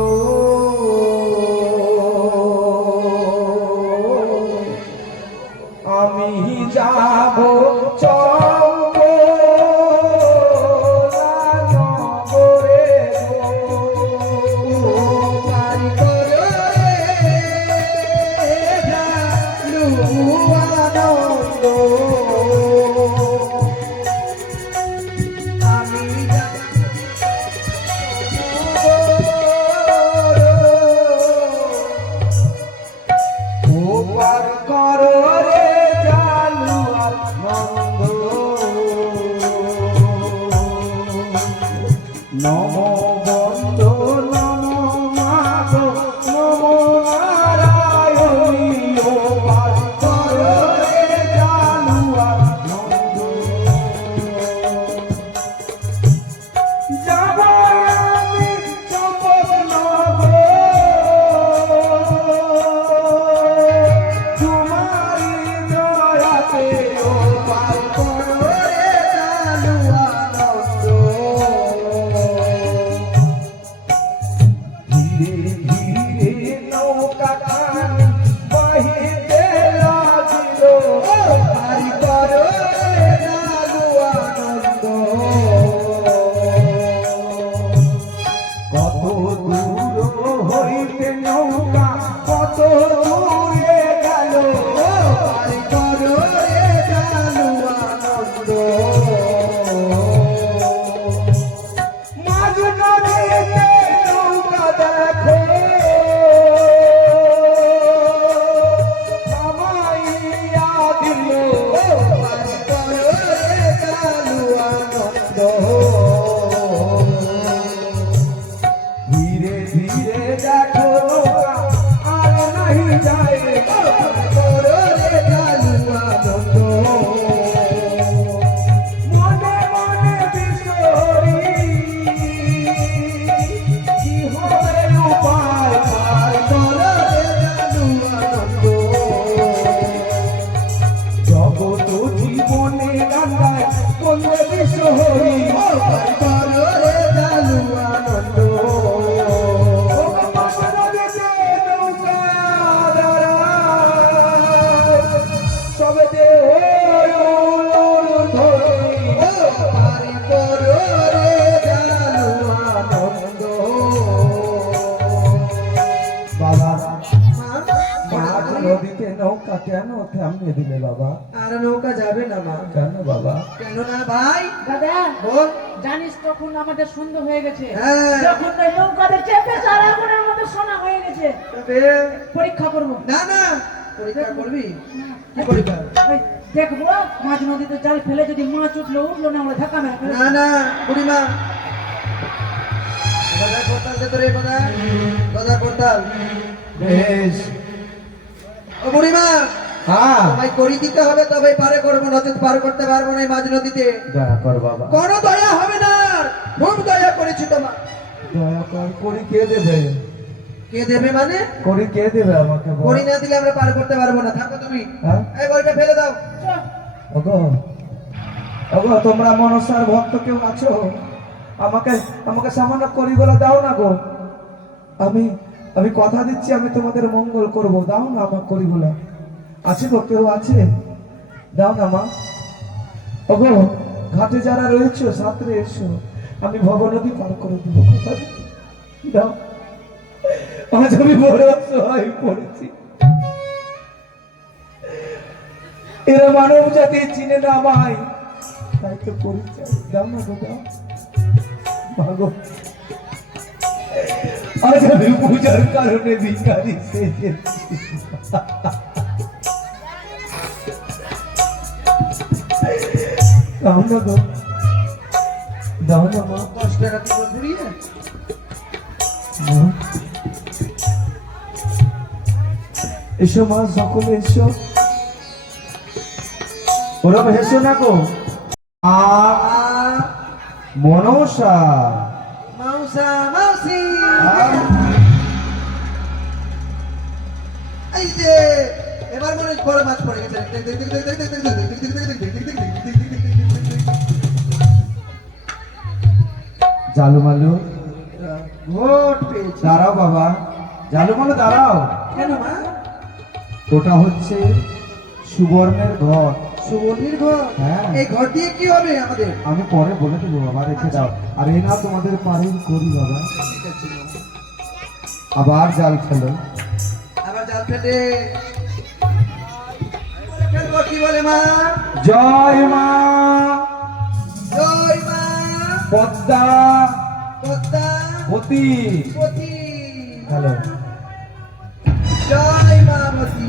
আমি যাব চম্পলানগরে গো। পারি করো রে জানুয়ানন্দ, আমি ও পার করো রে জানুয়ার নন্দ, নম বন্ধ নম মাধব নম নারায়ণী। ও পার করো রে জানুয়ার নন্দ, যাব আমি চম্পকনগর, তোমারি দয়াতে। ও পার করো রে জানুয়ানন্দ, ধীরে ধীরে নৌকা খানি বাহিতে লাগিল। পারি করো রে জানুয়ানন্দ, কত দূর হইতে নৌকা কত দূরে গেল। পারি করো রে জানুয়ানন্দ, মাঝ নদীতে নৌকা দেখো থামাইয়া দিল। পারি করো রে জানুয়ানন্দ, ধীরে ধীরে দেখো নৌকা আর নাহি যায়। পারি করো রে জানুয়ানন্দ, মনে মনে বিশরি কি হবে উপায়। পারি করো রে জানুয়ানন্দ, জগত জীবনে গঙ্গায় বললে বিশরি। পারি করো রে জানুয়ানন্দ, সবে দে পারি করো রে জানুয়ানন্দ। বাবা, মা, মাঝ নদীতে নৌকা কেন থামিয়ে দিলে বাবা? আর নৌকা যাবে না মা। কেন বাবা? কেন না ভাই? দাদা, বল। জানিস তখন আমাদের সন্ধ্যা হয়ে গেছে, হ্যাঁ। যখন ওই নৌকাতে চেপে সারা করে আমাদের সোনা হয়ে গেছে। তবে পরীক্ষা করবো, না না, পরীক্ষা করবি? কি পরীক্ষা? ওই দেখবো মাঝ নদীতে জাল ফেলে যদি মাছ উঠলো উঠলো না আমরা ধাক্কা মেরে ফেলে না না বুড়িমা, কথা করতাল দে তোরে, কথা করতাল। বেশ, ও বুড়িমা, হ্যাঁ তোমায় করি দিতে হবে তবে পারে করবো, নচেত পার করতে পারবো না এই মাঝ নদীতে। দয়া কর বাবা, কোনো দয়া হবে না, খুব দয়া করেছি তোমার। দয়া কর। করি কে দেবে? কে দেবে মানে? করি কে দেবে আমাকে বল? করি না দিলে আমরা পার করতে পারবো না, থাকো তুমি। হ্যাঁ? এই বইটা ফেলে দাও। ওগো, ওগো তোমরা মনসার ভক্ত কেউ আছো? আমাকে আমাকে সামান্য করিগুলো দাও না গো। আমি কথা দিচ্ছি আমি তোমাদের মঙ্গল করব। দাও না আমার করিগুলো। আছে গো, কেউ আছে? দাও না মা। ওগো, ঘাটে যারা রয়েছো সাঁতরে এসো, আমি ভবনদী পার করে দেবো। কথা দাও। আজ আমি বড় অসহায় পড়েছি। এরা মানব জাতি চিনে না আমায়, তাই তো পরিচয় দাও না গো, দাও। ভাগো, আজ আমি পূজার কারণে ভিখারি সেজেছি। দাও না গো, দাও না মা 10 টাকা দিব ঘুরিয়ে। এসো মা, সকলে এসো। ওরম হেসো না গো। মনসা মাউসা মাউসি, এই যে এবার মনে হয় বড় মাছ পড়ে গেছে। জালুমালু ভোট পেয়েছি। দাঁড়াও বাবা, জালুমালু দাঁড়াও। কেন মা? ওটা হচ্ছে সুবর্ণের ঘর। সুবর্ণের ঘর? হ্যাঁ। এই ঘর দিয়ে কি হবে আমাদের? আমি পরে বলে দেবো বাবা, রেখে দাও। আর এই না তোমাদের পারেই করি বাবা। ঠিক আছে মা। আবার জাল ফেলো। আবার জাল ফেলে ফেলবো, কি বলে মা? জয় মা জয় মা পদ্মা পদ্মা পতি। পতি। হ্যালো, জয় মা মতি।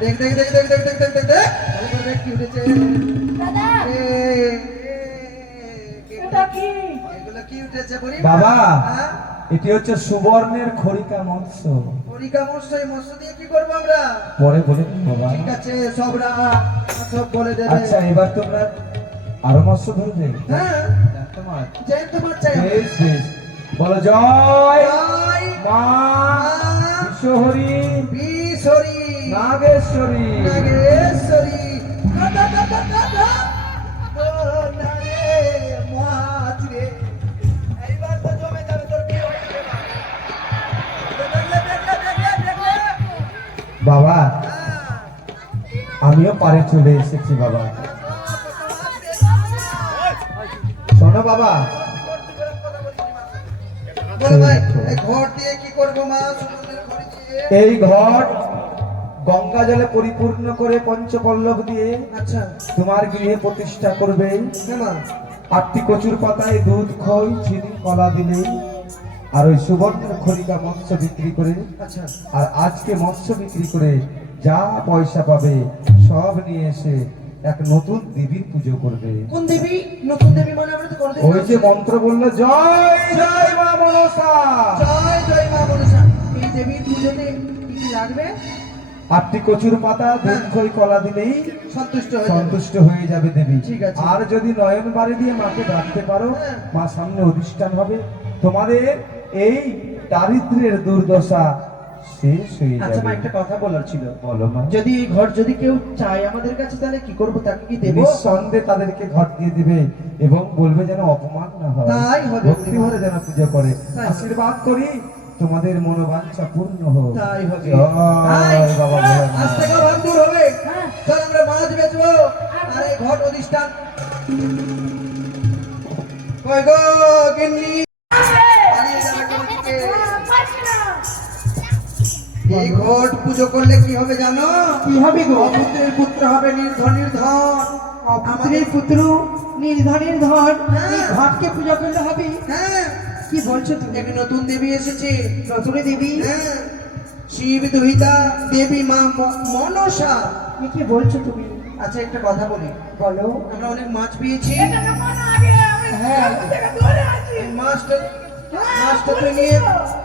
দেখ দেখ দেখ দেখ দেখ দেখ দেখ দেখ দেখ, ভালো করে দেখ কি উঠেছে। দাদা এ, এটা কি? এগুলো কি উঠেছে বলি বাবা। হ্যাঁ? এটি হচ্ছে সুবর্ণের খড়িকা মৎস্য। হরিকা মৎস্য, এই মৎস্য দিয়ে কি করবো আমরা? পরে বলে দেবো বাবা। ঠিক আছে, সব বলে দেবে। আচ্ছা, এবার তোমরা আরো মৎস্য ধরবে? হ্যাঁ, তোমার জয়ন্ত মাছ চাই আমার। বেশ বেশ, বলো জয় জয় মা বিশ্বহরি বিশ্বরী নাগেশ্বরী। নাগেশ্বরী। গাদা গাদা গাদা নারে মাছ রে, এইবার তো জমে যাবে তোর বিয়ে হয়ে যাবে না। দেখলে দেখলে দেখলে দেখলে। বাবা, আমিও পারে চলে এসেছি বাবা। শোনো বাবা, বলো ভাই, এই ঘর দিয়ে কি করবো মা? সুবর্ণের ঘর দিয়ে। এই ঘর গঙ্গা জলে পরিপূর্ণ করে পঞ্চপল্লব দিয়ে আচ্ছা, তোমার গৃহে প্রতিষ্ঠা করবে। হ্যাঁ মা। 8টি কচুর পাতায় দুধ, খই, চিনি, কলা দিলেই আর ওই সুবর্ণের খড়িকা মৎস্য বিক্রি করে, আচ্ছা, আর আজকে মৎস্য বিক্রি করে যা পয়সা পাবে সব নিয়ে এসে এক নতুন দেবীর পুজো করবে। কোন দেবী? নতুন দেবী মানে আমরা তো কোনদিন ওই যে মন্ত্র বললো, জয় জয় মা মনসা। জয় জয় মা মনসা। এই দেবীর পুজোতে কি কি লাগবে? 8টি কচুর পাতা, দুধ, খই, কলা দিলেই সন্তুষ্ট হয়ে যাবে। সন্তুষ্ট হয়ে যাবে দেবী। ঠিক আছে। আর যদি নয়ন বাড়ি দিয়ে মাকে ডাকতে পারো, হ্যাঁ। মা সামনে অধিষ্ঠান হবে, তোমাদের এই দারিদ্র্যের দুর্দশা শেষ হয়ে আচ্ছা মা, যাবে। একটা কথা বলার ছিল। বলো মা। যদি এই ঘর যদি কেউ চায় আমাদের কাছে, তাহলে কি করব? তাকে কি দেব? নিঃসন্দেহে তাদেরকে ঘর দিয়ে দিবে এবং বলবে যেন অপমান না হয়, তাই হবে। ভক্তি ভরে যেন পুজো করে। তাই। আশীর্বাদ করি তোমাদের মনোবাঞ্ছা পূর্ণ হোক। তাই হবে। জয় বাবা ভোলানাথ। আজ থেকে ভাব দূর হবে। হ্যাঁ। চল আমরা মাছ বেচবো আর এই ঘট অধিষ্ঠান। কই গো গিন্নি? পালিয়ে যাবে কোন দিকে? পারছি না। এই ঘট পুজো করলে কি হবে জানো? কি হবে গো? অপুত্রের পুত্র হবে নির্ধনের ধন। অপুত্রের পুত্র নির্ধনের ধন হ্যাঁ। এই ঘটকে পূজা করলে হবে? হ্যাঁ, কি বলছো তুমি? একটি নতুন দেবী এসেছে। নতুন দেবী? হ্যাঁ, শিব দুহিতা দেবী মা মনসা। এ কি বলছো তুমি? আচ্ছা, একটা কথা বলি। বলো। আমরা অনেক মাছ পেয়েছি। এটা তো মনে আগে আমি হ্যাঁ। গ্রাম থেকে দূরে আছি। এই মাছটা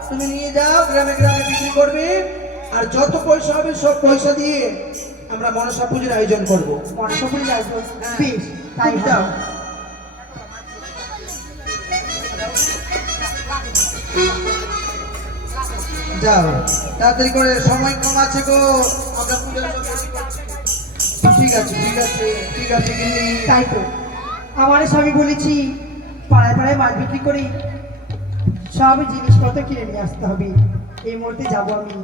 তুমি নিয়ে যাও, গ্রামে গ্রামে বিক্রি করবে। আর যত পয়সা হবে সব পয়সা দিয়ে আমরা মনসা পুজোর আয়োজন করবো। মৎস্যপুরী আসবো। হ্যাঁ। বেশ, তাই তুমি যাও। হবে। যাও তাড়াতাড়ি করে, সময় কম আছে গো। আমরা পুজোর সব রেডি করছি। ঠিক আছে ঠিক আছে ঠিক আছে গিন্নি। তাই তো আমার স্বামী বলেছি পাড়ায় পাড়ায় মাছ বিক্রি করি, সব জিনিসপত্র কিনে নিয়ে আসতে হবে। এই মুহূর্তে যাবো আমি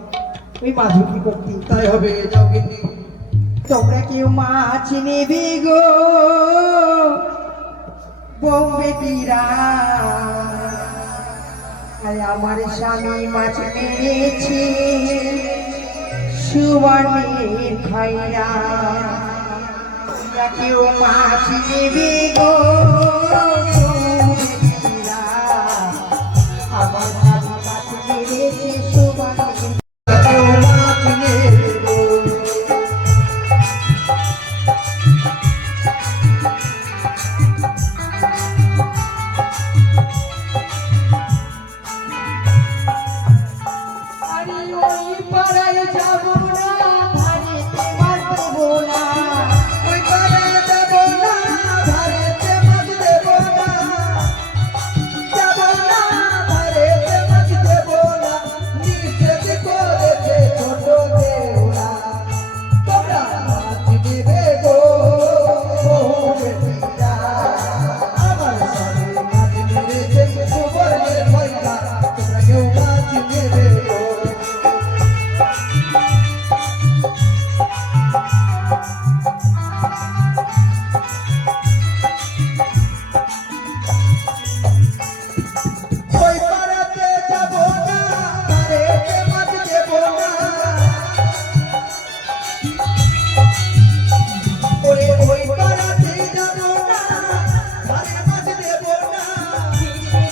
ওই মাছ বিক্রি করতে। তাই হবে, যাও গিন্নি। তোমরা কেউ মাছ নেবে গো বোম্বেটিরা? আর আমার স্বামী মাছ মেরেছে সুবর্ণের খাইরা। তোমরা কেউ মাছ নেবে গো বোম্বেটিরা? আমার স্বামী মাছ মেরেছে সুবর্ণের। কেউ মাছ নেবে গো।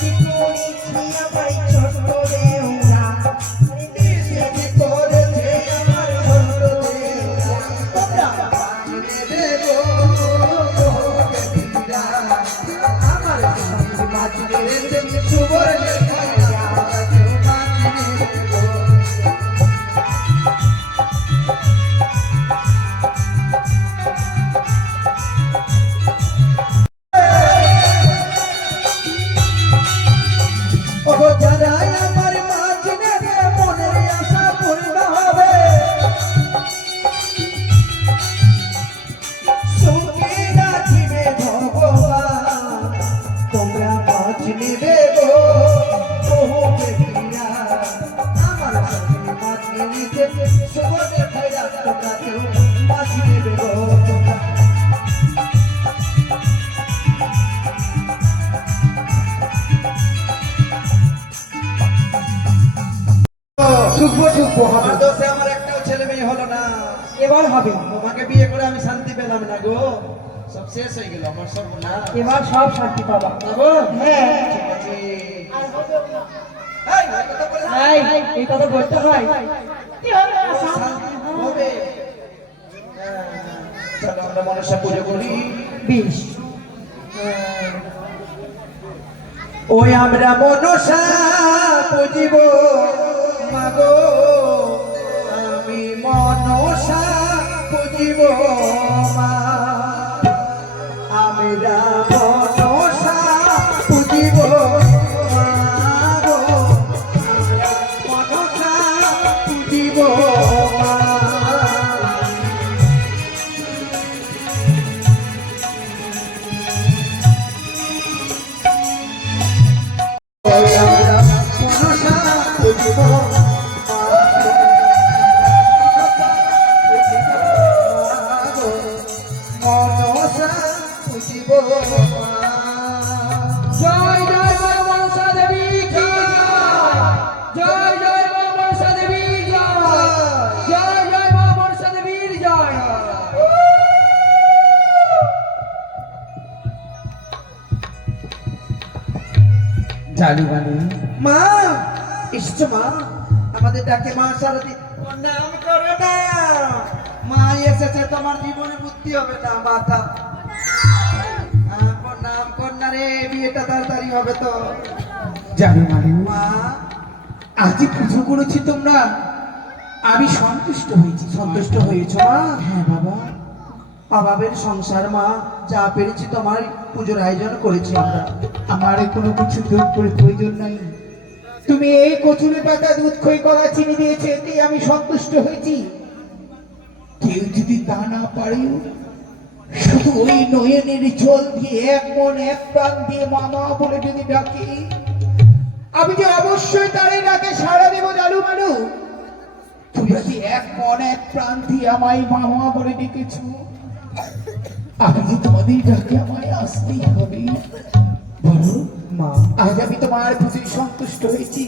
কি করেছি আমায় ছোট্ট দেওরা নিষেধ করেছে আমার ছোট্ট দেওরা তোমরা বাঁচবে গো বেটিরা আমার সঙ্গে বাঁচবে রে সুবর্ণের খাইয়া বাঁচবে গো ওগো যারাই আমার মাঝ নেবে মনের আশা পূর্ণ হবে সুখে রাখিবে ভগবান তোমরা মাঝ নেবে গো বহু বেটিরা আমার সঙ্গে মাঝ নিতে সুবর্ণের খাইয়া তোমরা কেউ মাঝ নেবে গো তোমরা আমার দোষে আমার একটাও ছেলে মেয়ে হলো না এবার হবে, তোমাকে বিয়ে করে আমি শান্তি পেলাম না গো সব শেষ হয়ে গেল আমার সর্বনাশ এবার সব শান্তি পাবা। পাবো হ্যাঁ ঠিক আছে আর হবেও না। এই, আর কথা বলে না। এই কথা বলতে হয়। কি হবে আর শান্তি? হবে চলো আমরা মনসা পুজো করি বেশ, ওই আমরা মনসা পুজিব মাগো আমি মনসা পুজিব মা আমরা মনসা পুজিব মাগো আমরা মনসা পুজিব মা জয় জয় মা মনসা দেবী জয়, জয় জয় মা মনসা দেবী জয়, জয় জয় মা মনসা দেবীর জয়। জানি বানি মা এসছো মা আমাদের ডাকে মা সারথী নাম করো না মা এসেছে তোমার জীবনে বুদ্ধি হবে না মাথা নাম কর না রে বিয়েটা তাড়াতাড়ি হবে তো জানো মানে মা আজ পুজো করেছি তোমরা, আমি সন্তুষ্ট হয়েছি। সন্তুষ্ট হয়েছো মা হ্যাঁ বাবা, অভাবের সংসার মা যা পেরেছি তোমার পুজোর আয়োজন করেছি আমরা আমার কোনো কিছু দুধ করে প্রয়োজন নাই। তুমি এই কচুরি পাতা দুধ খই কলা চিনি দিয়েছে, এতেই আমি সন্তুষ্ট হয়েছি। কেউ যদি তা না পারে, শুধু ওই নয়নের জল দিয়ে এক মন এক প্রাণ দিয়ে মামা বলে যদি ডাকে, আমি যে অবশ্যই তারে ডাকে সাড়া দেবো। জালু মানু, তুমি যদি এক মন এক প্রাণ দিয়ে আমায় মামা বলে ডেকেছো, আমি যে তোমাদের ডাকে আমায় আসতেই হবে। বলো মা আজ আমি তোমার প্রতি সন্তুষ্ট হয়েছি,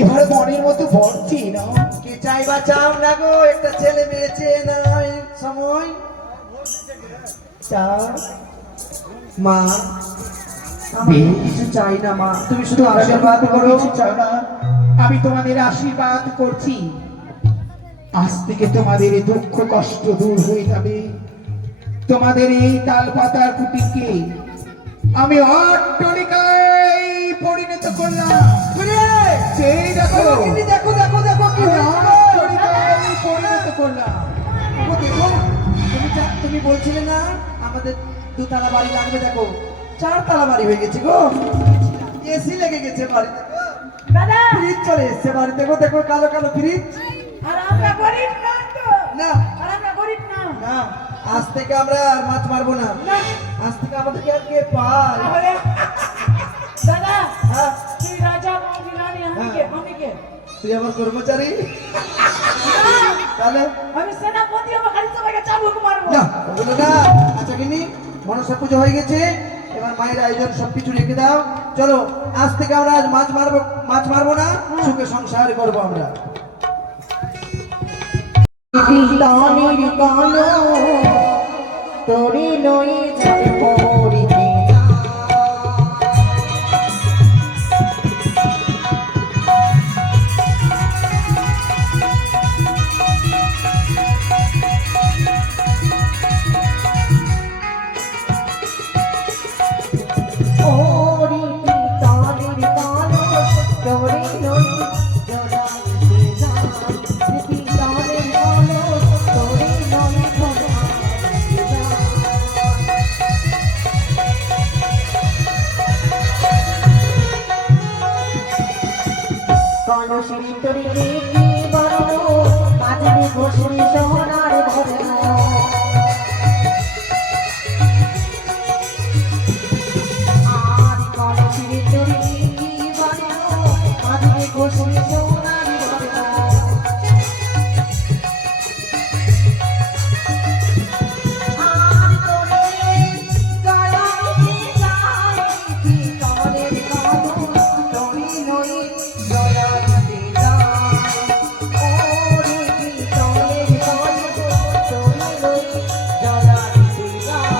এবার মনের মতো বর চেয়ে নাও। কি চাইবা চাও না গো একটা ছেলে মেয়ে চেয়ে না এই সময় চাও মা আমি কিছু চাই না মা তুমি শুধু আশীর্বাদ করো কিছু চাও না, আমি তোমাদের আশীর্বাদ করছি। আজ থেকে তোমাদের দুঃখ কষ্ট দূর হয়ে যাবে। তোমাদের এই তাল পাতার কুটিকে আমি অট্টালিকায় পরিণত করলাম। সেই দেখো দেখো দেখো দেখো কি আমি হয়েছে অট্টালিকায় পরিণত করলাম। দেখো দেখো তুমি বলছিলে না আমাদের দুতলা বাড়ি লাগবে, দেখো 4 তলা বাড়ি হয়ে গেছে গো, এসি লেগে গেছে বাড়িতে গো, দাদা ফ্রিজ চলে এসছে বাড়িতে গো, দেখো কালো কালো ফ্রিজ আর আমরা গরিব না তো, না আর আমরা গরিব না। না আজ থেকে আমরা আর মাছ মারবো না, না আজ থেকে আমাদেরকে আর কে পায় তাহলে দাদা হ্যাঁ তুই রাজা মন্ত্রী রানী, আমি কে? আমি কে? তুই আমার কর্মচারী না, তাহলে আমি সেনাপতি, আমার খালি সবাইকে চাবুক মারবো। না ওগুলো না। আচ্ছা কিনি মনসা পুজো হয়ে গেছে, এবার মায়ের আয়োজন সবকিছু রেখে দাও। চলো আজ থেকে আমরা আজ মাছ মারবো না, সুখে সংসার করবো আমরা। দানের কালো তোরে লয়ে যায় পরিতে, ঘষি তরি কি বর্ণ মাঝে ঘষি সোনার ঘরে আর কলসি তরি কি বর্ণ মাঝে ঘষি সোনার ঘরে আর তোরে গলায় যায় কি কমলের কমল তোরি নই গলাতে যায় ওরে কি তোরে কমল তোরি নই গলাতে যায়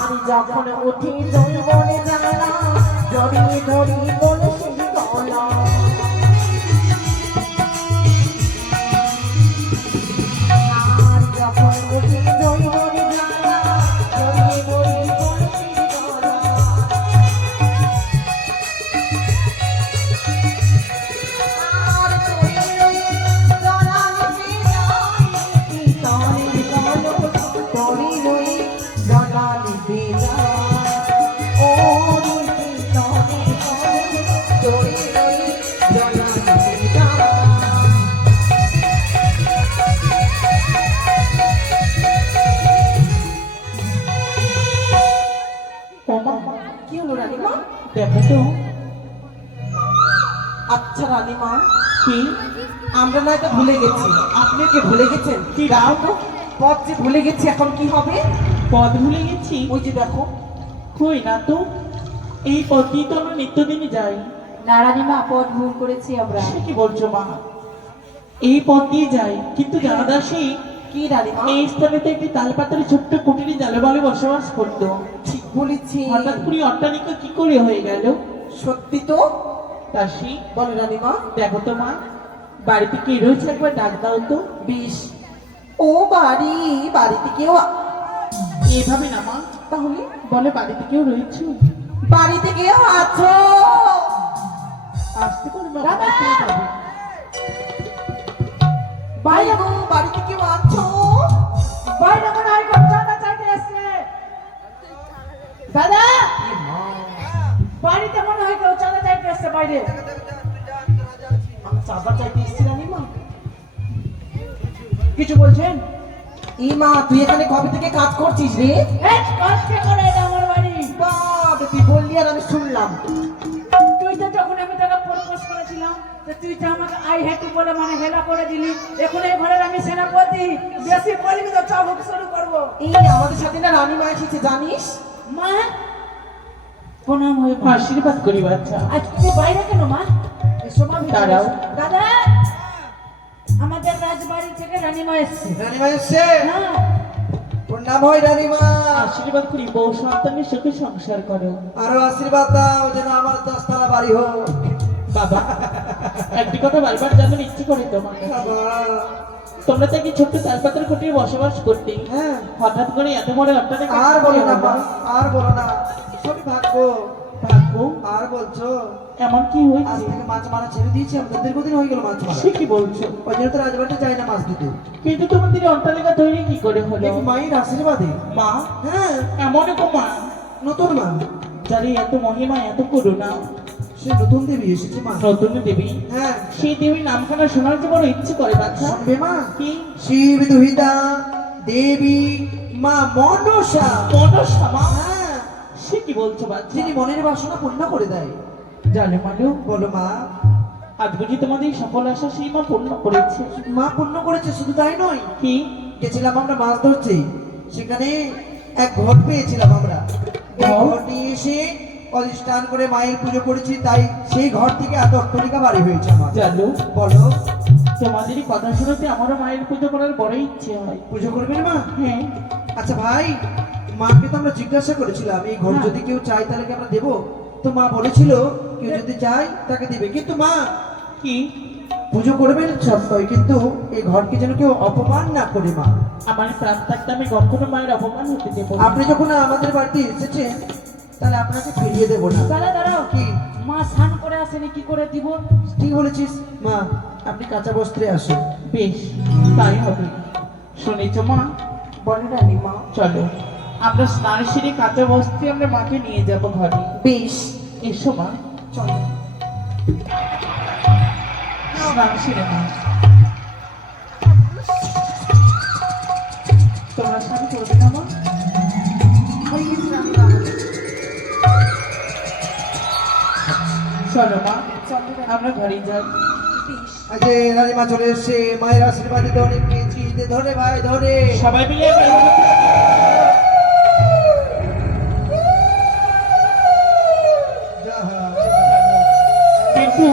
আর যখন উঠি জৈবনে জানা জড়িয়ে ধরি কলসি গলা আর যখন উঠি জৈবনে জানা জড়িয়ে ধরি কলসি গলা আর তোরে গলা নিতে যায় কি তোরে কমল তোরি রই গলা নিতে যায় ও কি তোরে কমল তোরি রই গলা নিতে যায় কি হলো রানীমা? দেখো তো আচ্ছা রানীমা, কি আমরা না এটা ভুলে গেছি, আপনি কি ভুলে গেছেন? কি দাও তো পথ যে ভুলে গেছি, এখন কি হবে? পদ ভুলে গেছি? ওই যে দেখো। কই না তো, এই পথই তো আমরা নিত্যদিনই যাই। নারায়ণী মা পথ ভুল করেছি আমরা। সে কি বলছো মা? এই পথ দিয়ে যাই, কিন্তু জানাদাসী কি রানীমা? এই স্থানে তো একটি তালপাতার ছোট্ট কুটিরে জালে বলে বসবাস করতো। ঠিক বলেছি। হঠাৎ করে অট্টালিকা কি করে হয়ে গেল? সত্যি তো? দাসী বলো রানীমা। দেখো তো মা, বাড়িতে কি রয়েছে একবার ডাক দাও তো। বেশ। ও বাড়িতে কেউ এইভাবে না মা, তাহলে বলে বাড়িতে কেউ রয়েছে? বাড়িতে কেউ আছো? আসতে পারে মা, দাদা! আসতে পারে। বাইরে গো, বাড়িতে কেউ আছো? বাইরে মনে হয় চাঁদা চাইতে এসছে। দাদা, বাড়িতে মনে হয় কেউ চাঁদা চাইতে এসছে বাইরে। আমি চাঁদা চাইতে এসেছি রানীমা। কিছু বলছেন? এই মা, তুই এখানে কবে থেকে কাজ করছিস রে? এই, কষ্ট করে এটা আমার বাড়ি। বাবা, তুই বললি আর আমি শুনলাম। তুই তো যখন আমি তোকে প্রপোজ করেছিলাম, তো তুই তো আমাকে আই হ্যাড টু বলে মানে হেলা করে দিলি। এখন এই ঘরের আমি সেনাপতি, বেশি বলবি তো চাবুক শুরু করবো। এই আমাদের সাথে না রানীমা এসেছে, জানিস? মা, প্রণাম হয়ে মা। আশীর্বাদ করি বাচ্চা। আজ তুমি বাইরে কেন মা? এসো মা, ভিতরে দাঁড়াও। এসো। দাদা, আমাদের রাজবাড়ি থেকে রানীমা এসছে। রানীমা এসছে, হ্যাঁ, প্রণাম হয় রানীমা। আশীর্বাদ করি বউ সন্তানের সুখে সংসার করো। আরো আশীর্বাদ দাও যেন আমার 10 তলা বাড়ি হোক। বাবা, একটি কথা বারবার জানার ইচ্ছে করে তোমার কাছে। বাবা, তোমরা তো কি ছোট্ট তালপাতার কুটিরে বসবাস করতে, হ্যাঁ, হঠাৎ করে এত বড় অট্টালিকা আর কি বলো করে না হলো? মা, আর বলো না, সবই ভাগ্য। ভাগ্য? আর বলছো এমন কি আজ হয়েছে? থেকে মাছ মারা ছেড়ে দিয়েছি, আমাদের দীর্ঘদিন হয়ে গেল মাছ মারা। সে কি বলছো? ওই জন্য তো রাজবাড়িতে যাই না মাছ দিতে। কিন্তু তোমাদের এই অট্টালিকা তৈরি কি করে হলো? দেখি মায়ের আশীর্বাদে। মা, হ্যাঁ, এমন মা নতুন মা, যার এত মহিমা এত করুণা, সে নতুন দেবী এসেছে মা। নতুন দেবী, হ্যাঁ, সেই দেবীর নামখানা শোনার যে বড় ইচ্ছে করে বাচ্চা। শুনবে মা? কি? শিব দুহিতা দেবী মা মনসা। মনসা মা? হ্যাঁ, সে কি বলছো বাচ্চা? যিনি মনের বাসনা পূর্ণ করে দেয়। জানো মানু, বলো মা। আজ বুঝি তোমাদের সকল আশা সেই মা পূর্ণ করেছে। মা পূর্ণ করেছে, শুধু তাই নয়, কি? গেছিলাম আমরা মাছ ধরতে, সেখানে এক ঘর পেয়েছিলাম আমরা। এই ঘর? ঘর নিয়ে এসে অধিষ্ঠান করে মায়ের পুজো করেছি, তাই সেই ঘর থেকে এত অট্টালিকা বাড়ি হয়েছে আমার। জানো, বলো, তোমাদেরই কথা শুনতে আমারও মায়ের পুজো করার বড় ইচ্ছে হয়। পুজো করবেন মা? হ্যাঁ। আচ্ছা ভাই, মাকে তো আমরা জিজ্ঞাসা করেছিলাম এই ঘর হ্যাঁ। যদি কেউ চায় তাহলে কি আমরা দেবো? তো মা বলেছিল কেউ যদি চায় তাকে দিবে, কিন্তু মা কি? পুজো করবেন সবাই, কিন্তু এই ঘরকে যেন কেউ অপমান না করে মা। আমার প্রাণ থাকতে আমি কখনো মায়ের অপমান হতে দেবো না। আপনি যখন আমাদের বাড়িতে এসেছেন তাহলে আপনাকে ফিরিয়ে দেবো না। দাদা দাঁড়াও, কি? মা স্নান করে আসেনি, কি করে দিব? ঠিক বলেছিস মা, আপনি কাঁচা বস্ত্রে আসুন। বেশ, তাই হবে। শুনেছ মা? বলো রানী মা। চলো, আমরা স্নান সেরে কাঁচা বস্ত্রে আমরা মাকে নিয়ে যাব ঘরে। বেশ, এসো মা, চলো। স্নান সেরে মা। তোমরা স্নান করবে না মা? চলো মা, আমরা ঘরে যাই। আজ রানীমা চলে এসছে, মায়ের আশীর্বাদে তো অনেক পেয়েছি। ধরে ভাই ধরে। সবাই মিলে কিন্তু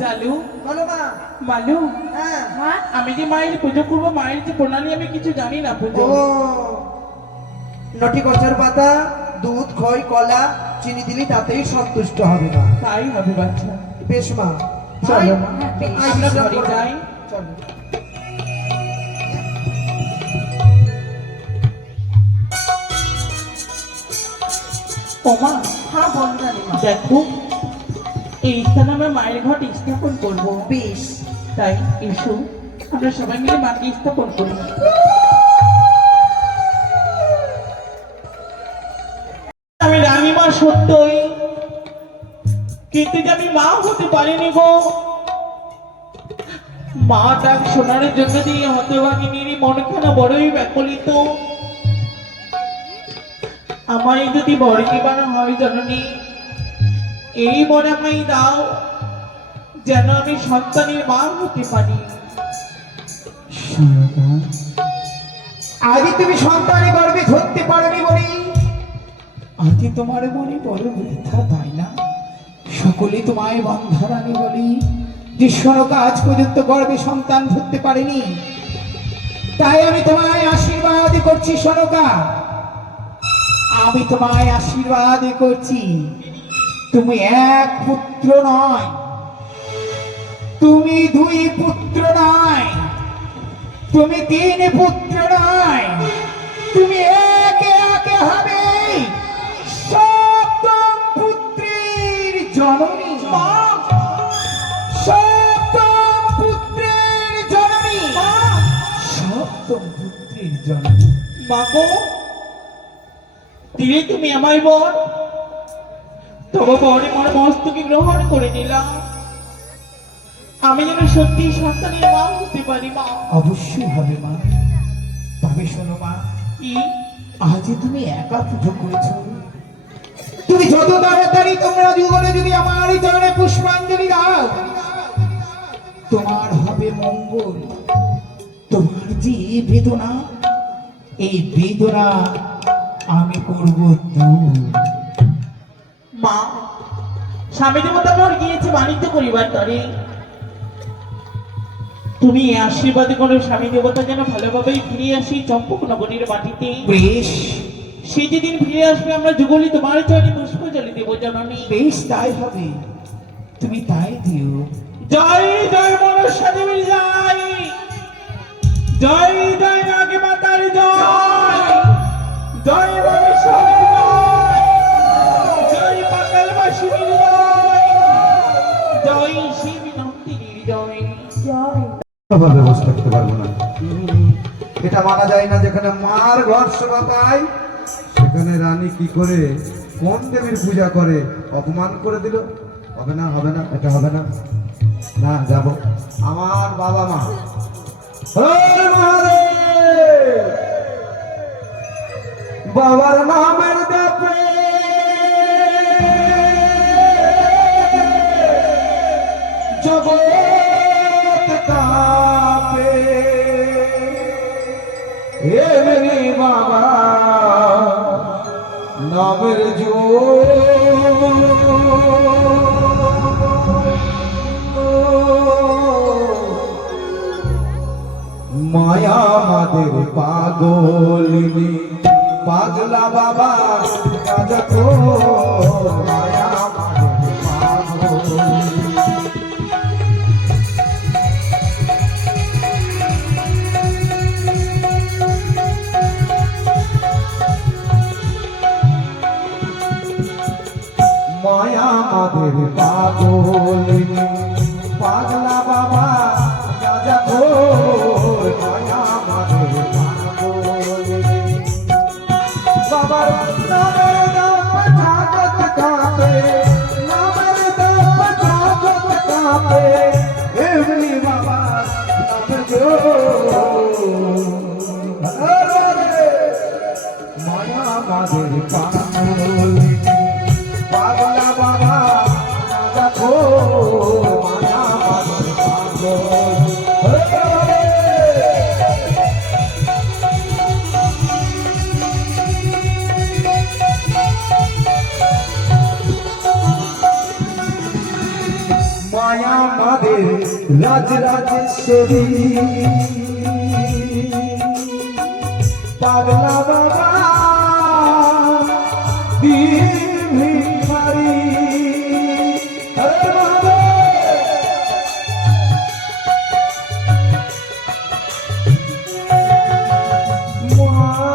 জালু, বলো মা। মালু, হ্যাঁ। মা, আমি যে মায়ের পুজো করবো, মায়ের যে প্রণালী আমি কিছু জানি না পুজো। ও নটি কচের পাতা, দুধ, খই, কলা, চিনি দিলি তাতেই সন্তুষ্ট হবে মা। তাই হবে বাচ্চা। বেশ মা। চলো মা, বেশ। আমরা ঘরে যাই। চলো। ও মা, হ্যাঁ বলো রানী মা। দেখো, এই স্থানে আমরা মায়ের ঘট স্থাপন করবো। বেশ। তাই এসো, আমরা সবাই মিলে মাকে স্থাপন করি। আমি রানীমা সত্যই, কিন্তু যে আমি মা হতে পারিনি গো। মা ডাক শোনার জন্য দিয়ে হতভাগিনীর মনখানা বড়ই ব্যাকুলিত। আমায় যদি বর নিবানো হয় জননী, এই বর আমায় দাও, যেন আমি সন্তানের মা হতে পারি। আজ তুমি সন্তানের গর্ভে ধরতে পারোনি বলি আজ তোমার মনে বড় বৃদ্ধা, তাই না? সকলে তোমায় বন্ধারানি বলি যে সনকা আজ পর্যন্ত গর্ভে সন্তান ধরতে পারেনি। তাই আমি তোমায় আশীর্বাদ করছি সনকা, আমি তোমায় আশীর্বাদ করছি। তুমি এক পুত্র নয়, তুমি দুই পুত্র নয়, তুমি তিন পুত্র নয়, তুমি একে একে হবে সপ্তম পুত্রের জননী। সপ্তম পুত্রের জননী। সপ্তম পুত্রের জননী। মাগো, দিলে তুমি আমায় বর, তবে বরে মনে মস্তকে গ্রহণ করে নিলাম। আমি যেন সত্যি সন্তানের মা হতে পারি মা। অবশ্যই হবে মা। তবে শোনো মা, কি? আজ তুমি একা পুজো করেছো, তুমি যত তাড়াতাড়ি তোমরা যুগলে যদি আমার এই চরণে পুষ্পাঞ্জলি দাও, তোমার হবে মঙ্গল। তোমার যে বেদনা, এই বেদনা আমি করব দূর। মা, স্বামী দেবতা মোর গিয়েছে বাণিজ্য করিবার তরে। তুমি এই আশীর্বাদ করো স্বামী দেবতা যেন ভালোভাবেই ফিরে আসি চম্পক নগরীর মাটিতে। বেশ, সে যেদিন ফিরে আসবে আমরা যুগলি তোমার চরণে পুষ্পাঞ্জলি দেব জননী। বেশ তাই হবে, তুমি তাই দিও। জয় জয় মনসা দেবীর জয়, জয় জয় নাগে মাতার জয়, জয় মনসা জয়, জয় পাতালবাসীর জয়, জয় শিব নন্দিনীর জয়। ভাবে বসে থাকতে পারবো না। এটা মানা যায় না, যেখানে মার ঘর শোভা পায় সেখানে রানী কি করে কোন দেবীর পূজা করে অপমান করে দিল। হবে না, হবে না, এটা হবে না। না, যাব। আমার বাবা মা হর মহাদেব, বাবার নামের দেবে জগৎ কাঁপে। হে মেরে বাবা নামের মায়া মাদের পাগলিনী পাগলা বাবা কাজকো। মায়া মাদের পাগলিনী মায়া মাদের পাগলিনী পাগলা বাবা মায়া মাদের পাগল পাগলা বাবা দেখো মায়া মাদের পাগল মায়া মাদের রাজ রাজেশ্বরী পাগলা বাবা দিন ভিখারি হরে মহাদেব।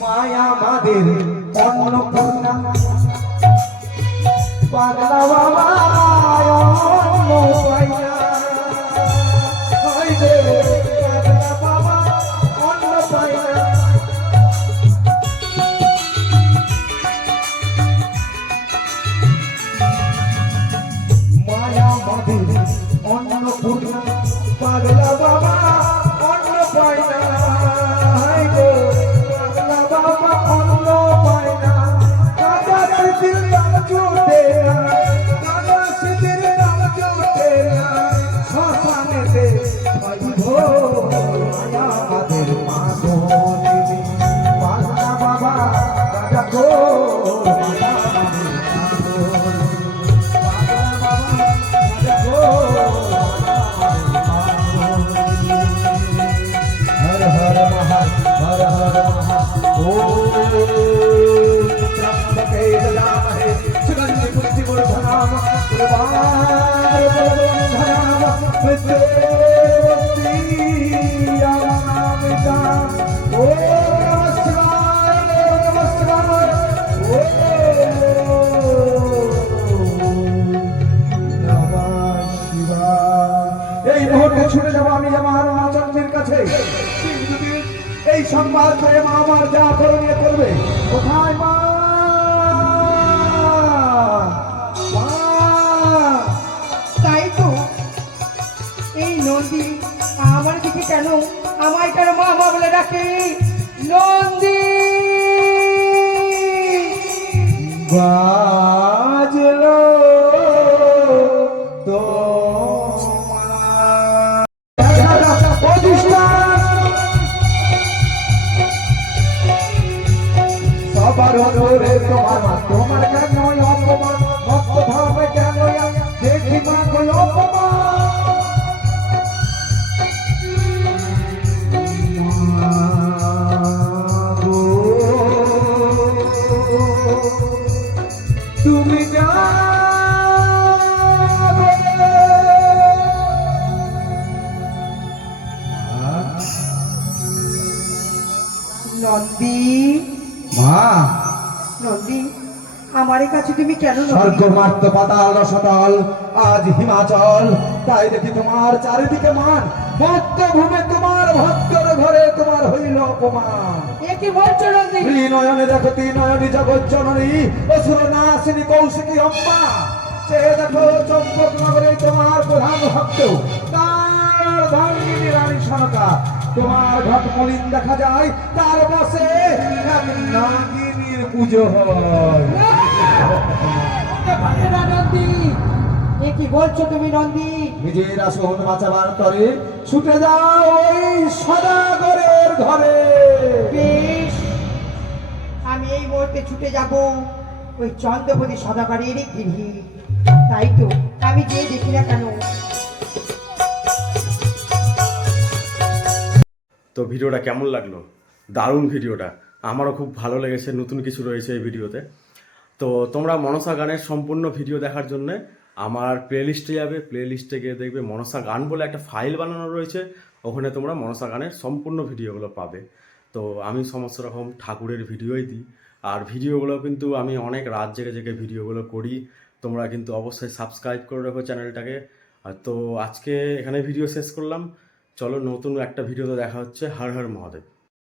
মায়া মাদের অন্নপূর্ণা পাগলা বাবা অন্ন পাইনা হইবে পাগলা বাবা অন্ন পাইনা মায়া মাদের অন্নপূর্ণা পাগলা বাবা অন্ন পাইনা হইবে পাগলা বাবা অন্ন পাইনা কাজা সিদ্ধির নাম চুটে না কাজা সিদ্ধির নাম চুটে না শ্মশানেতে হইব মায়া মাদের মাগো দেবী পাগলা বাবা রাজা গো মায়া মাদের মাগো পাগলা বাবা রাজা গো हर हर महा हर हर महा ओम त्र्यंबके यजामहे सुगंधि पुष्टिवर्धनाम उर्वारुकबन्धनाम मृत्युर्मुक्ति यामानामिताम् ओम नमः शिवाय ओम नमः शिवाय এই মুহূর্তে ছুটে যাবো আমি আমার মা চন্দ্রের কাছে এই সংবাদ পেয়ে মা আমার যা করণীয় করবে কোথায় মা মা তাই তো এই নন্দী আমার দিকে কেন আমায় কেন মা মা বলে ডাকে নন্দী বাজলো তো সবার ধরে তোমার কেন অপমান ভক্ত ভাবে কেন দেখি মা কই অপমান তুমি যাবে নন্দী, মা নন্দী, আমার কাছে তুমি কেন নন্দী? স্বর্গ মার্ত পাতাল রসতল আজ হিমাচল, তাই দেখি তোমার চারিদিকে মান, ভক্ত ভূমে তোমার ভক্তর ঘরে তোমার হইল অপমান। এ কি বলছো নন্দী? নয়নে দেখো নয়নী জগৎ জননী, অসুর নাসিনী কৌশিকী অম্মা, সে দেখো চম্পক নগরে তোমার প্রধান ভক্ত তার ধাঙ্গিনী রানী সনকা। তোমার ঘট মলিন দেখা যায়, তার বসে এক নাগিনীর পুজো হয়। হতে পারে না নন্দী, এ কি বলছো তুমি নন্দী? নিজের আসন বাঁচাবার তরে ছুটে যাও ওই সদাগরের ঘরে। বেশ, আমি এই মুহূর্তে ছুটে যাব ওই চন্দ্রপতি সদাগরের গৃহে। তাই তো আমি গিয়ে দেখি না কেন। তো ভিডিওটা কেমন লাগলো? দারুণ ভিডিওটা, আমারও খুব ভালো লেগেছে, নতুন কিছু রয়েছে এই ভিডিওতে। তো তোমরা মনসা গানের সম্পূর্ণ ভিডিও দেখার জন্য আমার প্লেলিস্টে যাবে, প্লেলিস্টে গিয়ে দেখবে মনসা গান বলে একটা ফাইল বানানো রয়েছে, ওখানে তোমরা মনসা গানের সম্পূর্ণ ভিডিওগুলো পাবে। তো আমি সমস্ত রকম ঠাকুরের ভিডিওই দিই, আর ভিডিওগুলো কিন্তু আমি অনেক রাত জেগে জেগে ভিডিওগুলো করি। তোমরা কিন্তু অবশ্যই সাবস্ক্রাইব করে রাখো চ্যানেলটাকে। আর তো আজকে এখানে ভিডিও শেষ করলাম, চলো নতুন একটা ভিডিওতে দেখা হচ্ছে। হর হর মহাদেব।